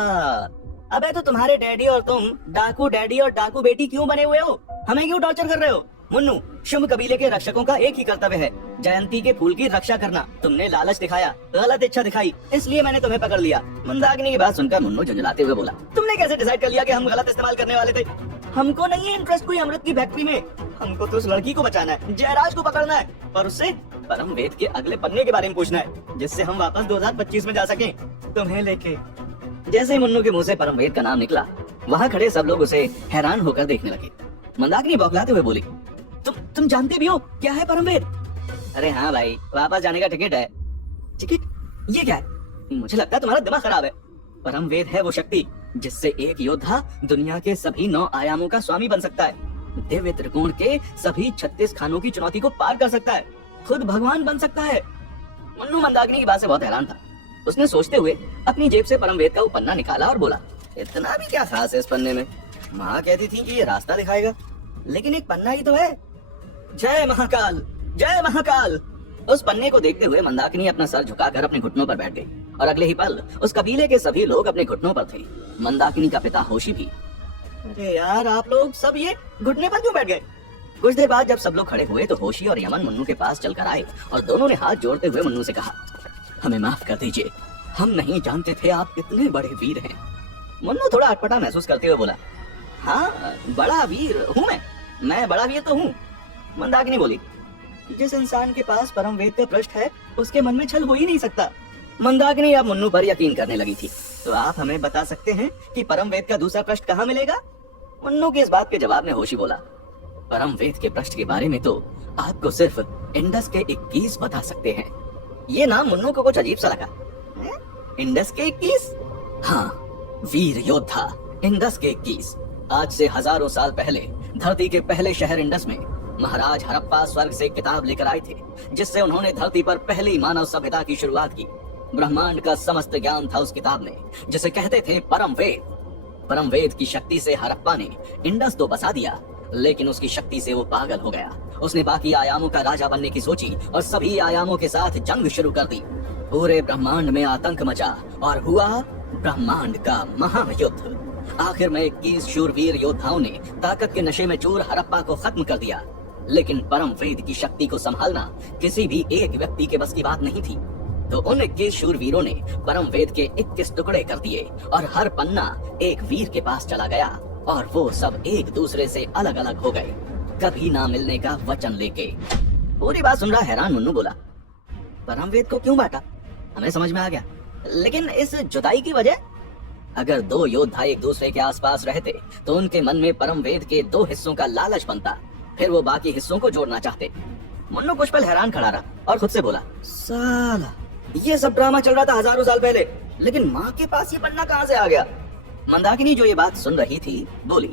अबे तो तुम्हारे डैडी और तुम डाकू डैडी और डाकू बेटी क्यों बने हुए हो? हमें क्यों टॉर्चर कर रहे हो? मुन्नू, शुंभ कबीले के रक्षकों का एक ही कर्तव्य है, जयंती के फूल की रक्षा करना। तुमने लालच दिखाया, गलत इच्छा दिखाई, इसलिए मैंने तुम्हें पकड़ लिया। मंदाकिनी की बात सुनकर मुन्नू झुंझलाते हुए बोला, तुमने कैसे डिसाइड कर लिया कि हम गलत इस्तेमाल करने वाले थे? हमको नहीं है इंटरेस्ट कोई अमृत की फैक्ट्री में। हमको तो उस लड़की को बचाना है, जयराज को पकड़ना है, और उससे परम वेद के अगले पन्ने के बारे में पूछना है, जिससे हम वापस 2025 में जा सकें तुम्हें लेके। जैसे ही मुन्नू के मुंह से परम वेद का नाम निकला, वहाँ खड़े सब लोग उसे हैरान होकर देखने लगे। मंदाकिनी बौखलाते हुए बोली, तुम जानते भी हो क्या है परम वेद? अरे हाँ भाई, वापस जाने का टिकट है। टिकट? ये क्या है? मुझे लगता है तुम्हारा दिमाग खराब है। परम वेद है वो शक्ति जिससे एक योद्धा दुनिया के सभी 9 आयामों का स्वामी बन सकता है, दिव्य त्रिकोण के सभी 36 खानों की चुनौती को पार कर सकता है, खुद भगवान बन सकता है। मुन्नू मंदाकिनी की बात से बहुत हैरान था। उसने सोचते हुए अपनी जेब से परम वेद का वो पन्ना निकाला और बोला, इतना भी क्या खास है इस पन्ने में? माँ कहती थी कि ये रास्ता दिखाएगा, लेकिन एक पन्ना ही तो है। जय महाकाल, जय महाकाल। उस पन्ने को देखते हुए मंदाकिनी अपना सर झुकाकर अपने घुटनों पर बैठ गई, और अगले ही पल उस कबीले के सभी लोग अपने घुटनों पर थे, मंदाकिनी का पिता होशी भी। अरे यार, आप लोग सब ये घुटने पर क्यों बैठ गए? कुछ देर बाद जब सब लोग खड़े हुए तो होशी और यमन मुन्नू के पास चलकर आए और दोनों ने हाथ जोड़ते हुए मुन्नू से कहा, हमें माफ कर दीजिए, हम नहीं जानते थे आप इतने बड़े वीर हैं। मुन्नू थोड़ा अटपटा महसूस करते हुए बोला, हाँ बड़ा वीर हूँ मैं बड़ा वीर तो हूँ। मंदाकिनी बोली, जिस इंसान के पास परम वेद का पृष्ठ है उसके मन में छल हो ही नहीं सकता। मंदाकिनी अब मुन्नू पर यकीन करने लगी थी। तो आप हमें बता सकते हैं कि परम वेद का दूसरा पृष्ठ कहाँ मिलेगा? मुन्नू के इस बात के जवाब में होशी बोला, परम वेद के पृष्ठ के बारे में तो आपको सिर्फ इंडस के 21 बता सकते हैं। ये नाम मुन्नू को कुछ अजीब सा लगा। इंडस के 21? हाँ, वीर योद्धा इंडस के 21। आज से हजारों साल पहले धरती के पहले शहर इंडस में महाराज हड़प्पा स्वर्ग से किताब लेकर आए थे, जिससे उन्होंने धरती पर पहली मानव सभ्यता की शुरुआत की। ब्रह्मांड का समस्त ज्ञान था उस किताब में, जिसे कहते थे परम वेद। परम वेद की शक्ति से हड़प्पा ने इंडस तो बसा दिया, लेकिन उसकी शक्ति से वो पागल हो गया। उसने बाकी आयामों का राजा बनने की सोची और सभी आयामों के साथ जंग शुरू कर दी। पूरे ब्रह्मांड में आतंक मचा और हुआ ब्रह्मांड का महायुद्ध। आखिर में 21 शूरवीर योद्धाओं ने ताकत के नशे में चूर हड़प्पा को खत्म कर दिया। लेकिन परम वेद की शक्ति को संभालना किसी भी एक व्यक्ति के बस की बात नहीं थी। तो उन 21 शूरवीरों ने परम वेद के 21 टुकड़े कर दिए और हर पन्ना एक वीर के पास चला गया और वो सब एक दूसरे से अलग अलग हो गए, कभी ना मिलने का वचन लेके। पूरी बात सुन रहा हैरान मुन्नू बोला, परम वेद को क्यों बांटा? हमें समझ में आ गया, लेकिन इस जुदाई की वजह? अगर दो योद्धा एक दूसरे के आसपास रहते तो उनके मन में परम वेद के 2 हिस्सों का लालच बनता, फिर वो बाकी हिस्सों को जोड़ना चाहते। मुन्नू कुछ पल हैरान खड़ा रहा और खुद से बोला, साला ये सब ड्रामा चल रहा था हजारों साल पहले, लेकिन माँ के पास ये पन्ना कहाँ से आ गया? मंदाकिनी जो ये बात सुन रही थी बोली,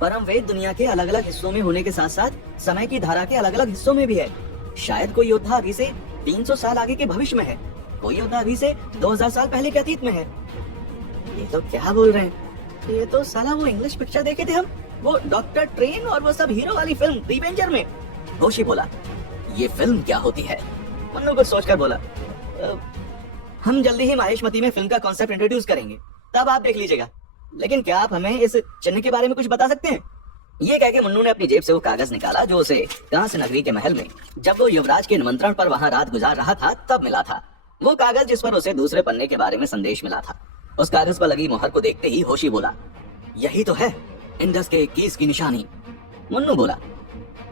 परम वेद दुनिया के अलग अलग हिस्सों में होने के साथ साथ समय की धारा के अलग अलग हिस्सों में भी है। शायद कोई योद्धा अभी से 300 साल आगे के भविष्य में है, कोई योद्धा अभी से 2000 साल पहले के अतीत में है। ये तो क्या बोल रहे हैं? ये तो साला वो इंग्लिश पिक्चर देखे थे हम, वो डॉक्टर ट्रेन और वो सब हीरो वाली फिल्म रिवेंजर में। होशी बोला, ये फिल्म क्या होती है? मुन्नू कुछ सोचकर बोला, हम जल्दी ही माहेशमती में फिल्म का कॉन्सेप्ट इंट्रोड्यूस करेंगे, तब आप देख लीजिएगा। लेकिन क्या आप हमें इस चिन्ह के बारे में कुछ बता सकते हैं? ये कह के मुन्नू ने अपनी जेब से वो कागज निकाला जो उसे कांस नगरी के महल में जब वो युवराज के निमंत्रण पर वहां रात गुजार रहा था तब मिला था। वो कागज जिस पर उसे दूसरे पन्ने के बारे में संदेश मिला था। उस कागज पर लगी मोहर को देखते ही होशी बोला, यही तो है इंडस के 21 की निशानी। मुन्नू बोला,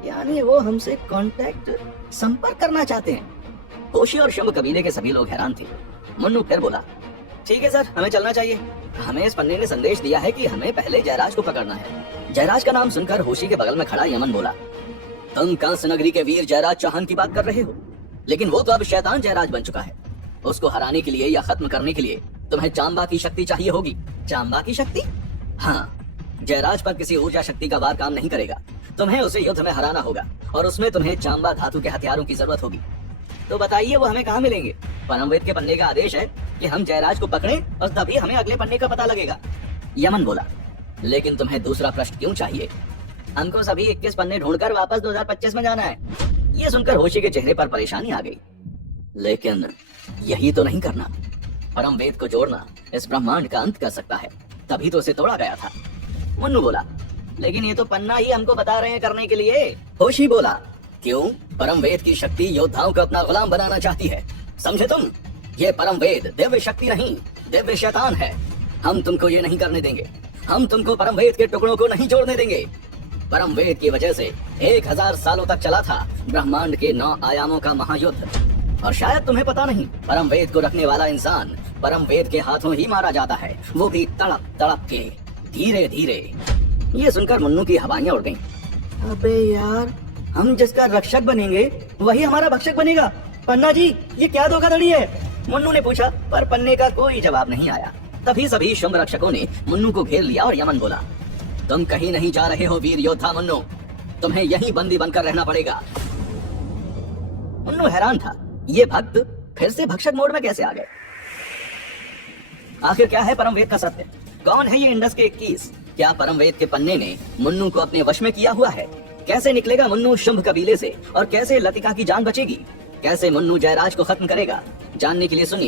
यानी वो हमसे कांटेक्ट संपर्क करना चाहते हैं? होशी और शंभ कबीले के सभी लोग हैरान थे। मुन्नू फिर बोला, ठीक है सर, हमें चलना चाहिए। हमें इस पन्ने ने संदेश दिया है कि हमें पहले जयराज को पकड़ना है। जयराज का नाम सुनकर होशी के बगल में खड़ा यमन बोला, तुम कांस नगरी के वीर जयराज चौहान की बात कर रहे हो? लेकिन वो तो अब शैतान जयराज बन चुका है। उसको हराने के लिए या खत्म करने के लिए तुम्हें चांबा की शक्ति चाहिए होगी। चांबा की शक्ति? हाँ, जयराज पर किसी ऊर्जा शक्ति का वार काम नहीं करेगा। तुम्हें उसे युद्ध में हराना होगा और उसमें तुम्हें चांबा धातु के हथियारों की जरूरत होगी। तो बताइए वो हमें कहाँ मिलेंगे? परमवेद के पन्ने का आदेश है कि हम जयराज को पकड़ें और तभी हमें अगले पन्ने का पता लगेगा। यमन बोला, लेकिन तुम्हें दूसरा पृष्ठ क्यों चाहिए? हमको सभी 21 पन्ने ढूंढकर वापस 2025 में जाना है। ये सुनकर होशी के चेहरे पर परेशानी आ गई। लेकिन यही तो नहीं करना। परम वेद को जोड़ना इस ब्रह्मांड का अंत कर सकता है, तभी तो उसे तोड़ा गया था। मुन्नू बोला, लेकिन ये तो पन्ना ही हमको बता रहे हैं करने के लिए। होशी बोला, क्यों? परम वेद की शक्ति योद्धाओं को अपना गुलाम बनाना चाहती है, समझे तुम? ये परम वेद दिव्य शक्ति नहीं, दिव्य शैतान है। हम तुमको ये नहीं करने देंगे। हम तुमको परम वेद के टुकड़ों को नहीं जोड़ने देंगे। परम वेद की वजह से 1000 सालों तक चला था ब्रह्मांड के 9 आयामों का महायुद्ध। और शायद तुम्हें पता नहीं, परम वेद को रखने वाला इंसान परम वेद के हाथों ही मारा जाता है, वो भी तड़प तड़प के, धीरे धीरे। ये सुनकर मुन्नू की हवाइयां उड़ गईं। अबे यार, हम जिसका रक्षक बनेंगे वही हमारा भक्षक बनेगा। पन्ना जी, ये क्या धोखाधड़ी है? मुन्नू ने पूछा, पर पन्ने का कोई जवाब नहीं आया। तभी सभी शुंभ रक्षकों ने मुन्नू को घेर लिया और यमन बोला, तुम कहीं नहीं जा रहे हो वीर योद्धा मुन्नू, तुम्हें यहीं बंदी बनकर रहना पड़ेगा। मुन्नू हैरान था, ये भक्त फिर से भक्षक मोड में कैसे आ गए? आखिर क्या है परम वेद का सत्य? कौन है ये इंडस के 21? क्या परम वेद के पन्ने ने मुन्नू को अपने वश में किया हुआ है? कैसे निकलेगा मुन्नू शुंभ कबीले से और कैसे लतिका की जान बचेगी? कैसे मुन्नू जयराज को खत्म करेगा? जानने के लिए सुनिए